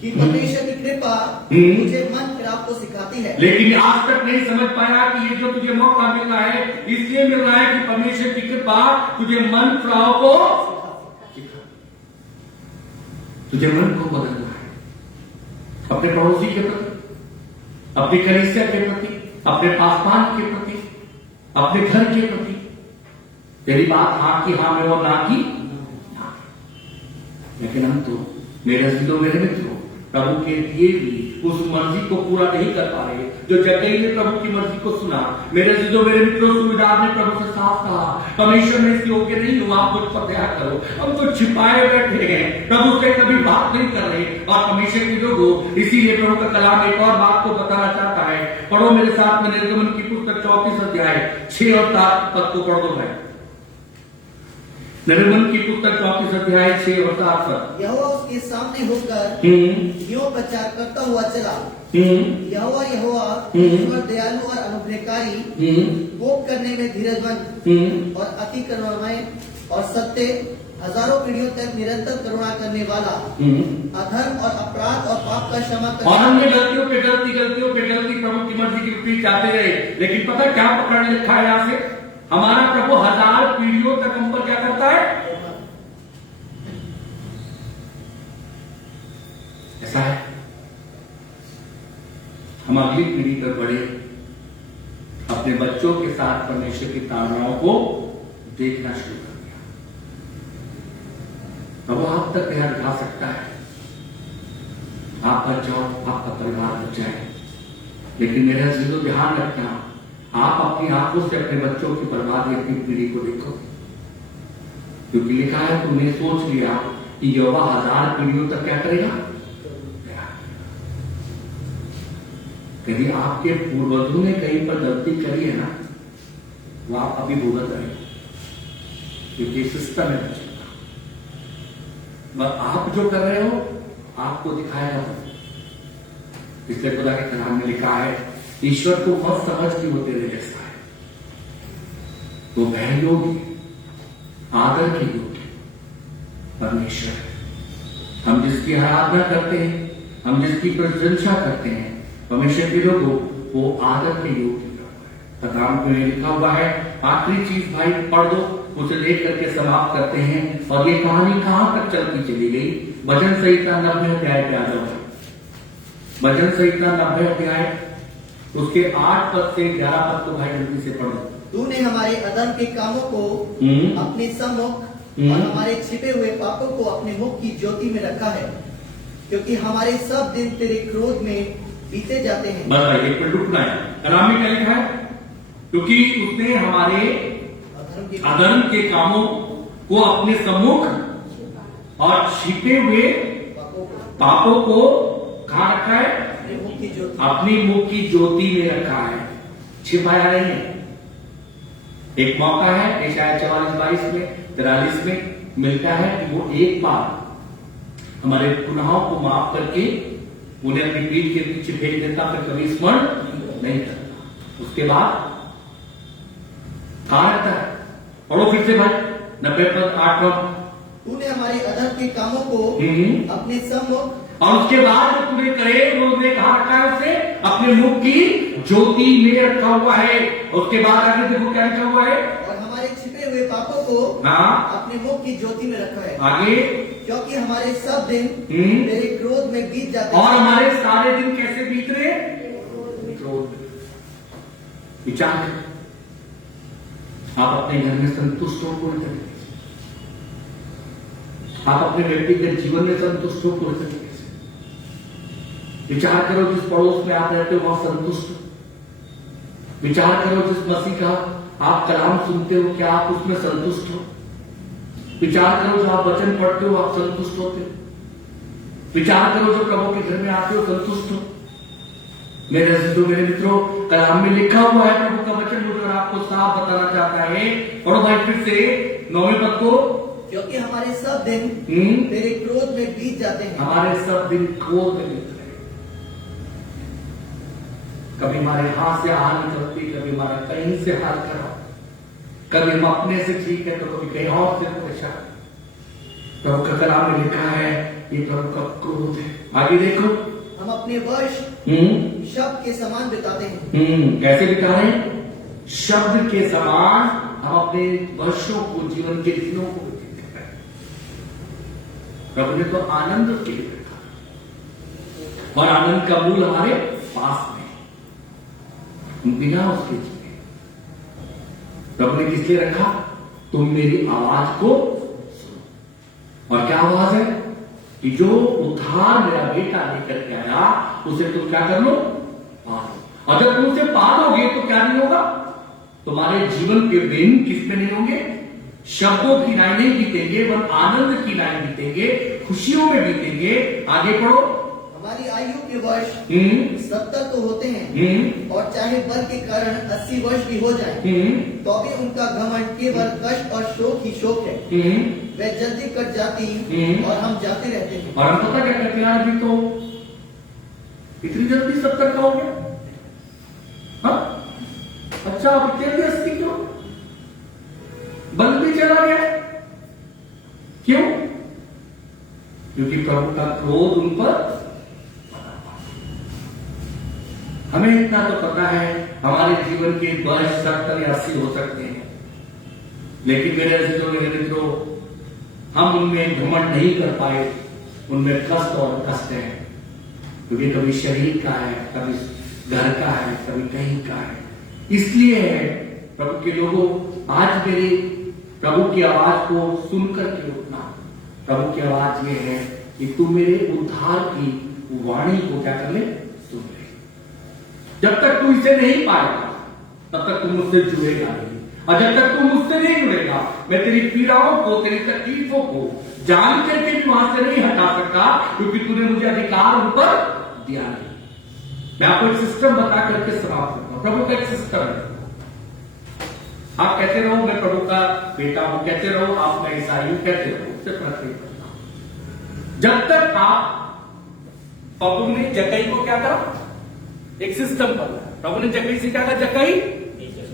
कि परमेश्वर की कृपा मुझे मन खराब को सिखाती है? लेकिन आज तक नहीं समझ पाया कि ये जो तुझे मौका मिल रहा है इसलिए मिल रहा है कि परमेश्वर की कृपा तुझे मन खराब को सिखा, तुझे मन को बदलना है, अपने पड़ोसी के प्रति, अपनी कलीसिया के प्रति, अपने पासपान के प्रति, अपने घर के प्रति। तेरी बात हाँ की हाँ में और ना की ना। लेकिन हम तो मेरे दिलों मेरे मित्रों प्रभु के दिए भी उस मर्जी को पूरा नहीं कर पा रहे। जो जक्कई ने प्रभु की मर्जी को सुना, मेरे दिलों मेरे मित्रों, सुविधार ने प्रभु से साफ कहा, परमेश्वर ने इसके योग्य नहीं हुआ, आप मुझ पर दया करो। हम तो छिपाए बैठे हैं, प्रभु से कभी बात नहीं कर रहे। और परमेश्वर के लोगों, इसीलिए प्रभु का कलाम एक और बात को बताना चाहता है। पढ़ो मेरे साथ में निर्गमन की पुस्तक 34 अध्याय 6 और 7 पद को पढ़ दो भाई। निर्गमन की पुस्तक 34 अध्याय 6 और 7 पद। यहोवा उसके सामने होकर यों प्रचार करता हुआ चला, यहोवा ईश्वर दयालु और अनुग्रहकारी, कोप करने में धीरजवंत और अति करुणामय और सत्य, हजारों पीढ़ियों तक निरंतर करुणा करने वाला, अधर्म और अपराध और पाप का क्षमा करने। और हमने गलतियों पे गलती प्रभु की मर्जी की विपरीत चाहते रहे। लेकिन पता क्या पकड़ने लिखा है यहां से? हमारा प्रभु 1000 पीढ़ियों तक हम पर क्या करता है? ऐसा है। हम अगली पीढ़ी पर बढ़े, अपने बच्चों के साथ परमेश्वर की ताड़नाओं को देखना शुरू कर दिया। प्रभु आप तक ध्यान दिखा सकता है, आप बच जाओ, आपका परिवार बच जाए। लेकिन मेरा जीवन ध्यान रखना, आप अपनी आंखों से अपने बच्चों की बर्बादी अपनी पीढ़ी को देखो, क्योंकि लिखा है तुमने सोच लिया कि यहोवा 1000 पीढ़ियों तक क्या करेगा। यदि आपके पूर्वजों ने कहीं पर गलती करी है ना, वो आप अभी भुगत रहे, क्योंकि सिस्टम है बचेगा। आप जो कर रहे हो आपको दिखाएगा। इसलिए खुदा के कलाम में लिखा है, ईश्वर को मत समझ कि वो तेरे जैसा है, वो भय योग्य, आदर के योग्य परमेश्वर है। हम जिसकी आराधना करते हैं, हम जिसकी प्रशंसा करते हैं, परमेश्वर के लोगों, वो आदर के योग्य है। कलाम में लिखा हुआ है। आखिरी चीज भाई पढ़ दो, उसे देख करके समाप्त करते हैं। और ये कहानी कहां तक चलती चली गई? भजन संहिता 90 अध्याय पे आ जाओ। भजन संहिता 90 अध्याय उसके 8 पद से 11 पद को भाई जल्दी से पढ़ो। तूने हमारे अधर्म के कामों को अपने सम्मुख और हमारे छिपे हुए पापों को अपने मुख की ज्योति में रखा है, क्योंकि हमारे सब दिन तेरे क्रोध में बीते जाते हैं। बस भाई एक मिनट रुकना है। कलाम में क्या लिखा है? क्योंकि उसने हमारे अधर्म के कामों को अपने सम्मुख और छिपे हुए पापों को कहां रखा है? अपनी मुख की ज्योति में रखा है, छिपाया नहीं है। एक मौका है यशायाह 44:22 में 43 में मिलता है कि वो एक बार हमारे गुनाहों को माफ करके उन्हें अपनी पीठ के पीछे फेंक देता, फिर कभी स्मरण नहीं करता। उसके बाद कहां रहता है? पढ़ो फिर से भाई 90:8। तूने हमारे अधर्म के कामों को अपने सम्मुख, और उसके बाद जो तूने करे उसने कहा रखा है, उसे अपने मुख की ज्योति में रखा हुआ है। उसके बाद आगे देखो क्या लिखा हुआ है? और हमारे छिपे हुए पापों को अपने मुख की ज्योति में रखा है। आगे, क्योंकि हमारे सब दिन तेरे क्रोध में बीत जाते हैं। और हमारे सारे दिन कैसे बीत रहे? क्रोध। विचार करें, आप अपने घर में संतुष्ट हो पूरी तरीके से, आप अपने व्यक्तिगत जीवन में संतुष्ट हो पूरी तरीके से। विचार करो जिस पड़ोस में आप रहते हो वहां संतुष्ट हो। विचार करो जिस मसीह का आप कलाम सुनते हो, क्या आप उसमें संतुष्ट हो? विचार करो जो आप वचन पढ़ते हो, आप संतुष्ट होते हो? विचार करो जो प्रभु के घर में आते हो, संतुष्ट हो? मेरे मित्रों, कलाम में लिखा हुआ है, प्रभु का वचन मुझे आपको साफ बताना चाहता है। और भाई फिर से 9वें पद को, क्योंकि हमारे सब दिन तेरे क्रोध में बीत जाते हैं। हमारे सब दिन क्रोध में बीत रहे, कभी हमारे हाथ से हाल निकलती, कभी हमारा कहीं से हाल खराब, कभी हम अपने से ठीक है तो कभी कहीं और से परेशान। प्रभु का कलाम में लिखा है ये प्रभु का क्रोध है। आगे देखो, हम अपने वर्ष शब्द के समान बिताते हैं। कैसे बिता रहे हैं? शब्द के समान हम अपने वर्षों को, जीवन के दिनों को बिताते हैं। प्रभु ने तो आनंद के लिए रखा, और आनंद का मूल हमारे पास में, बिना उसके जीने। प्रभु ने किस लिए रखा? तुम मेरी आवाज को सुनो। और क्या आवाज है? कि जो उद्धार मेरा बेटा लेकर के आया उसे तुम क्या कर लो? पालो। और जब तुम उसे पालोगे तो क्या नहीं होगा? तुम्हारे जीवन के दिन किस में नहीं होंगे? शब्दों की लाइन नहीं बीतेंगे, वह आनंद की लाइन बीतेंगे, खुशियों में बीतेंगे। आगे पढ़ो, हमारी आयु के वर्ष 70 तो होते हैं, और चाहे बल के कारण 80 वर्ष भी हो जाए, तो भी उनका घमंड केवल कष्ट और शोक ही शोक है। वे जल्दी कट जाती और हम जाते रहते हैं। और हम पता क्या कहते हैं? अभी तो इतनी जल्दी 70 का हो गया। हाँ? अच्छा, अब इतनी जल्दी 80 क्यों? बल भी चला गया, क्यों? क्योंकि प्रभु का क्रोध उन पर। हमें इतना तो पता है हमारे जीवन के वर्ष 70 या 80 हो सकते हैं, लेकिन मेरे मित्रों, हम उनमें घमंड नहीं कर पाए। उनमें कष्ट और कष्ट है, क्योंकि कभी शरीर का है, कभी घर का है, कभी कहीं का है। इसलिए है प्रभु के लोगों, आज मेरे प्रभु की आवाज को सुनकर के उठना। प्रभु की आवाज ये है कि तू मेरे उद्धार की वाणी को क्या कर ले? सुन ले। जब तक तू इसे नहीं पाएगा तब तक तू मुझसे जुड़ेगा नहीं, और जब तक तू मुझसे नहीं जुड़ेगा मैं तेरी पीड़ाओं को, तेरी तकलीफों को जान करके भी वहां से नहीं हटा सकता, क्योंकि तूने मुझे अधिकार उन पर दिया नहीं। मैं आपको एक सिस्टम बता करके समाप्त करता हूं। प्रभु का एक सिस्टम है। आप कहते रहो मैं प्रभु का बेटा हूं, कहते रहो आप मैं ईसाई हूं, कहते रहो, उससे फर्क नहीं पड़ता। जब तक आप, प्रभु ने जक्कई को क्या करा? एक सिस्टम बना। प्रभु ने जक्कई से क्या कहा? जक्कई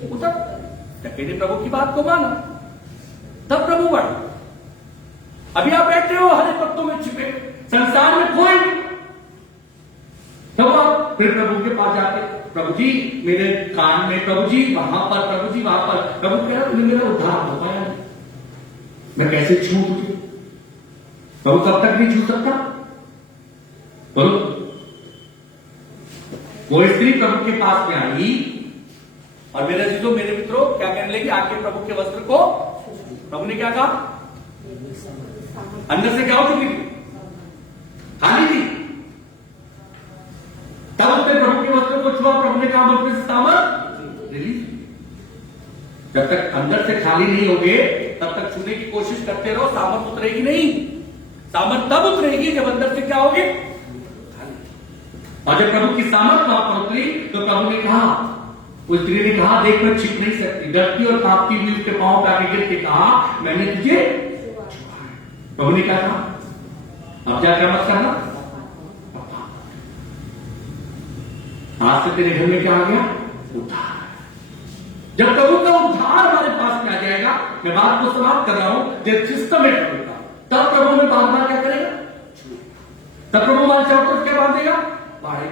उतर। जक्कई ने प्रभु की बात को माना, तब प्रभु बढ़ा। अभी आप बैठे हो हरे पत्तों में छिपे, संसार में कोई, तब आप फिर प्रभु के पास जाते, प्रभु जी मेरे कान में, प्रभु जी वहां पर, प्रभु जी वहां पर। प्रभु कह रहा तुमने मेरा उद्धार हो पाया नहीं, मैं कैसे छू तुझे? प्रभु कब तक नहीं छू सकता? बोलो। वो स्त्री प्रभु के पास में आई, और मेरे जीजो, मेरे मित्रों, क्या कहने लगी? आके प्रभु के वस्त्र को, प्रभु ने क्या कहा? अंदर से क्या हो चुकी थी? खाली थी। तब उसने प्रभु के वस्त्र को छुआ, प्रभु ने कहा मुझ में सामर्थ रिलीज। जब तक अंदर से खाली नहीं होगे तब तक छूने की कोशिश करते रहो, सामर्थ उतरेगी नहीं। सामर्थ तब उतरेगी जब अंदर से क्या होगे, खाली। और जब प्रभु की सामर्थ वहां पर उतरी तो प्रभु ने कहा, उस स्त्री ने कहा, देख मैं छिप नहीं सकती, डरती और कांपती हुई उसके पांव पे आके गिर के कहा, मैंने तुझे छुआ है। प्रभु ने क्या कहा, अब क्या मत करना, आज से तेरे घर में क्या आ गया, उद्धार। जब प्रभु का उद्धार हमारे पास में आ जाएगा, मैं बात को समाप्त कर रहा हूं, जब सिस्टम है प्रभु का, तब प्रभु में बार बार क्या करेगा, तब प्रभु हमारे चारों तरफ क्या बांधेगा, बाढ़े।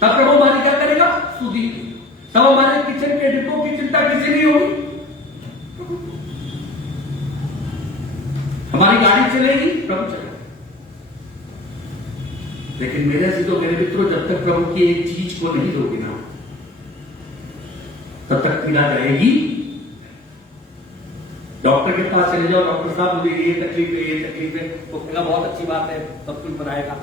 तब प्रभु हमारी क्या करेगा, सुधी। तब हमारे किचन के डिब्बों की चिंता किसी नहीं होगी, हमारी गाड़ी चलेगी, प्रभु चलेगा। लेकिन मेरे अजीजों, मेरे मित्रों, जब तक प्रभु की एक चीज को नहीं दोगे ना, तब तक पीड़ा रहेगी। डॉक्टर के पास चले जाओ, डॉक्टर साहब मुझे ये तकलीफ है, ये तकलीफ है, वो कहेगा बहुत अच्छी बात है, सब कुछ बनाएगा।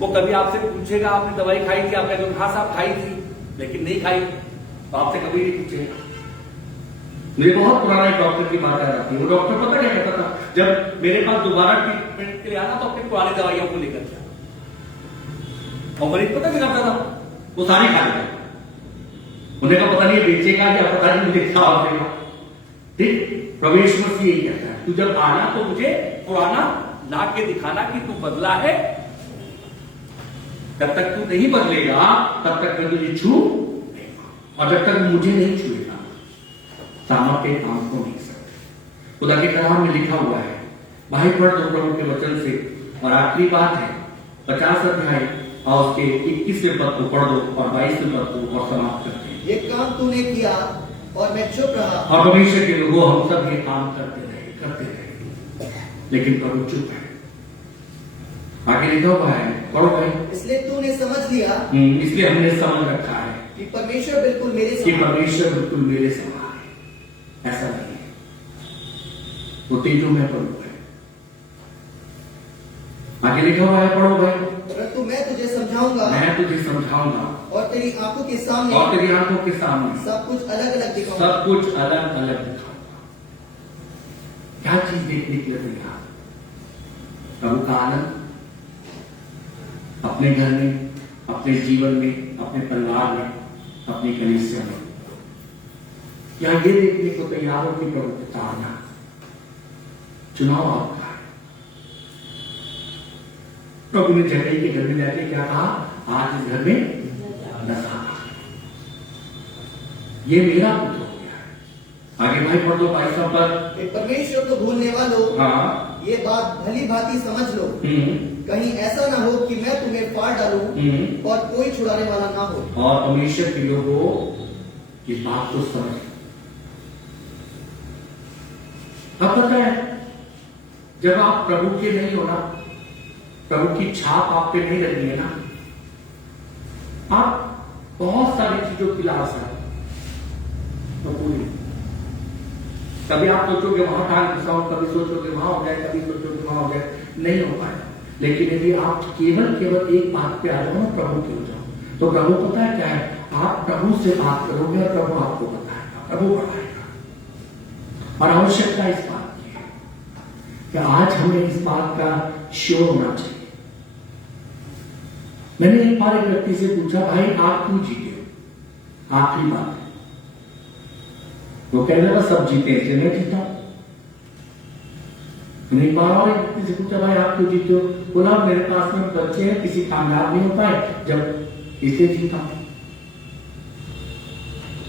वो कभी आपसे पूछेगा आपने दवाई खाई थी, आपने जो हाँ साहब खाई थी लेकिन नहीं खाई, तो आपसे कभी नहीं पूछेगा। मुझे बहुत पुराना एक डॉक्टर की बात आ जाती है। वो डॉक्टर पता क्या कहता था, जब मेरे पास दोबारा ट्रीटमेंट के लिए आना तो अपनी पुरानी दवाइयों को लेकर जाओ। और मरीज पता क्या करता था, वो सारी खा लेता। उन्हें का पता नहीं बेचेगा या पता नहीं मुझे क्या देगा। ठीक, प्रवेश मसीह यही कहता है, तू जब आना तो मुझे पुराना ला के दिखाना कि तू बदला है। जब तक तू नहीं बदलेगा तब तक मैं तुझे छू, और जब तक मुझे नहीं छूएगा सामर्थ्य काम को नहीं सकते। खुदा के कलाम में लिखा हुआ है, भाई पढ़ दो प्रभु के वचन से, और आखिरी बात है 50 अध्याय और उसके 21वें पद को पढ़ दो और 22वें पद को और समाप्त करते हैं। ये काम तूने किया और मैं चुप रहा। और भविष्य के लोगों हम सब ये काम करते रहे, लेकिन प्रभु चुप है। आगे लिखा हुआ है, पढ़ो भाई। इसलिए तूने समझ लिया, इसलिए हमने समझ रखा है कि परमेश्वर बिल्कुल मेरे कि समान है। परमेश्वर बिल्कुल मेरे समान है। ऐसा नहीं है, वो तेजो में प्रभु है। आगे लिखा हुआ है, पढ़ो भाई। परंतु मैं तुझे समझाऊंगा, मैं तुझे समझाऊंगा और तेरी आंखों के सामने, और तेरी आंखों के सामने सब कुछ अलग अलग दिखाऊंगा। सब कुछ अलग अलग दिखाऊंगा। क्या चीज देखने के लिए तैयार, प्रभु का आनंद अपने घर में, अपने जीवन में, अपने परिवार में, अपनी कलीसिया में, या ये देखने को तैयार हो कि प्रभु की ताड़ना। चुनाव आपका है। प्रभु ने जगह के घर में जाके क्या कहा, आज इस घर में नशा, ये मेरा पुत्र हो गया है। आगे भाई पढ़ दो 22वां पद। परमेश्वर को भूलने वालों, हाँ, ये बात भली भांति समझ लो, कहीं ऐसा ना हो कि मैं तुम्हें फाड़ डालूं और कोई छुड़ाने वाला ना हो। और परमेश्वर के लोगों इस बात को समझ। अब पता है, जब आप प्रभु के नहीं हो ना, प्रभु की छाप आप पे नहीं लगी है ना, आप बहुत सारी चीजों की लाश है तो पूरी। कभी आप सोचोगे वहां टांग घुसाओ, कभी सोचोगे वहां हो जाए, कभी सोचोगे वहां हो जाए, नहीं हो पाएगा। लेकिन यदि आप केवल एक बात पे आ जाओ ना, प्रभु की हो जाओ, तो प्रभु पता है क्या है, आप प्रभु से बात करोगे और प्रभु आपको बताएगा, प्रभु बढ़ाएगा। और आवश्यकता इस बात की है कि आज हमें इस बात का श्योर होना चाहिए। मैंने एक बार एक व्यक्ति से पूछा, भाई आप क्यों जीते हो? आखिरी बात है, वो कहने लगा सब जीते इसलिए मैं जीता। मैंने एक बार और एक व्यक्ति से पूछा, भाई आप क्यों जीते हो? बोला मेरे पास में बच्चे हैं, किसी कामयाब नहीं हो पाए, जब इसलिए जीता।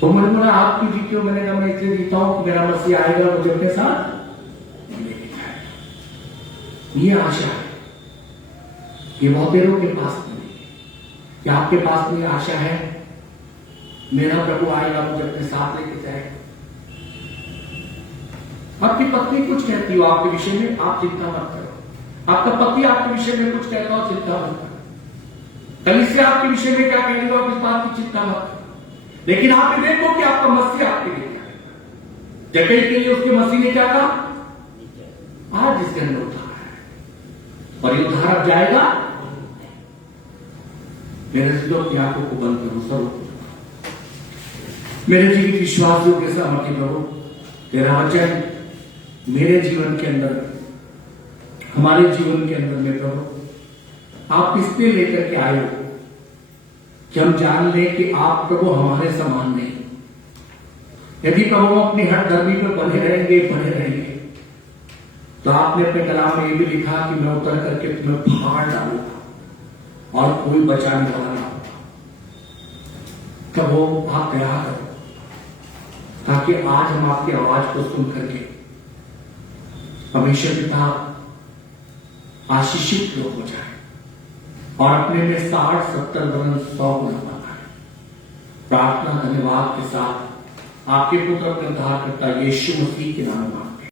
तो मैंने बोला आप क्यों जीते हो? मैंने कहा मैं इसलिए जीता हूं कि मेरा मसीह आएगा, मुझे अपने साथ लेके जाएगा। ये आशा है, ये बहुतेरों के पास नहीं है। क्या आपके पास में आशा है, मेरा प्रभु आएगा, मुझे अपने साथ लेके जाएगा? आपकी पत्नी कुछ कहती हो आपके विषय में, आप चिंता मत करो। आपका पति आपके विषय में कुछ कहता हो, चिंता मत करो। कलीसिया आपके विषय में क्या कह हो, आप इस बात की चिंता मत करो। लेकिन आप ये देखो कि आपका मसीह आपके लिए क्या है। जगह के लिए उसके मसीह ने क्या कहा, आज इस घर में उद्धार है, और ये उद्धार अब जाएगा। मेरे सिद्धों की आंखों को बंद करो, सब मेरे जीवित विश्वासियों के सहमति प्रभु, तेरा वचन मेरे जीवन के अंदर, हमारे जीवन के अंदर में प्रभु आप इसलिए लेकर के आए हो कि हम जान लें कि आप प्रभु हमारे समान नहीं। यदि प्रभु हम अपनी हर धर्मी पे बने रहेंगे तो आपने अपने कलाम में ये भी लिखा कि मैं उतर करके तुम्हें फाड़ डालूंगा और कोई बचाने वाला ना होगा। प्रभु आप दया करो ताकि आज हम आपकी आवाज को सुन करके परमेश्वर पिता आशीषित लोग हो जाए और अपने में 60, 70 वर्ष 100 गुना पाए। प्रार्थना धन्यवाद के साथ आपके पुत्र अपने उद्धारकर्ता यीशु मसीह के नाम में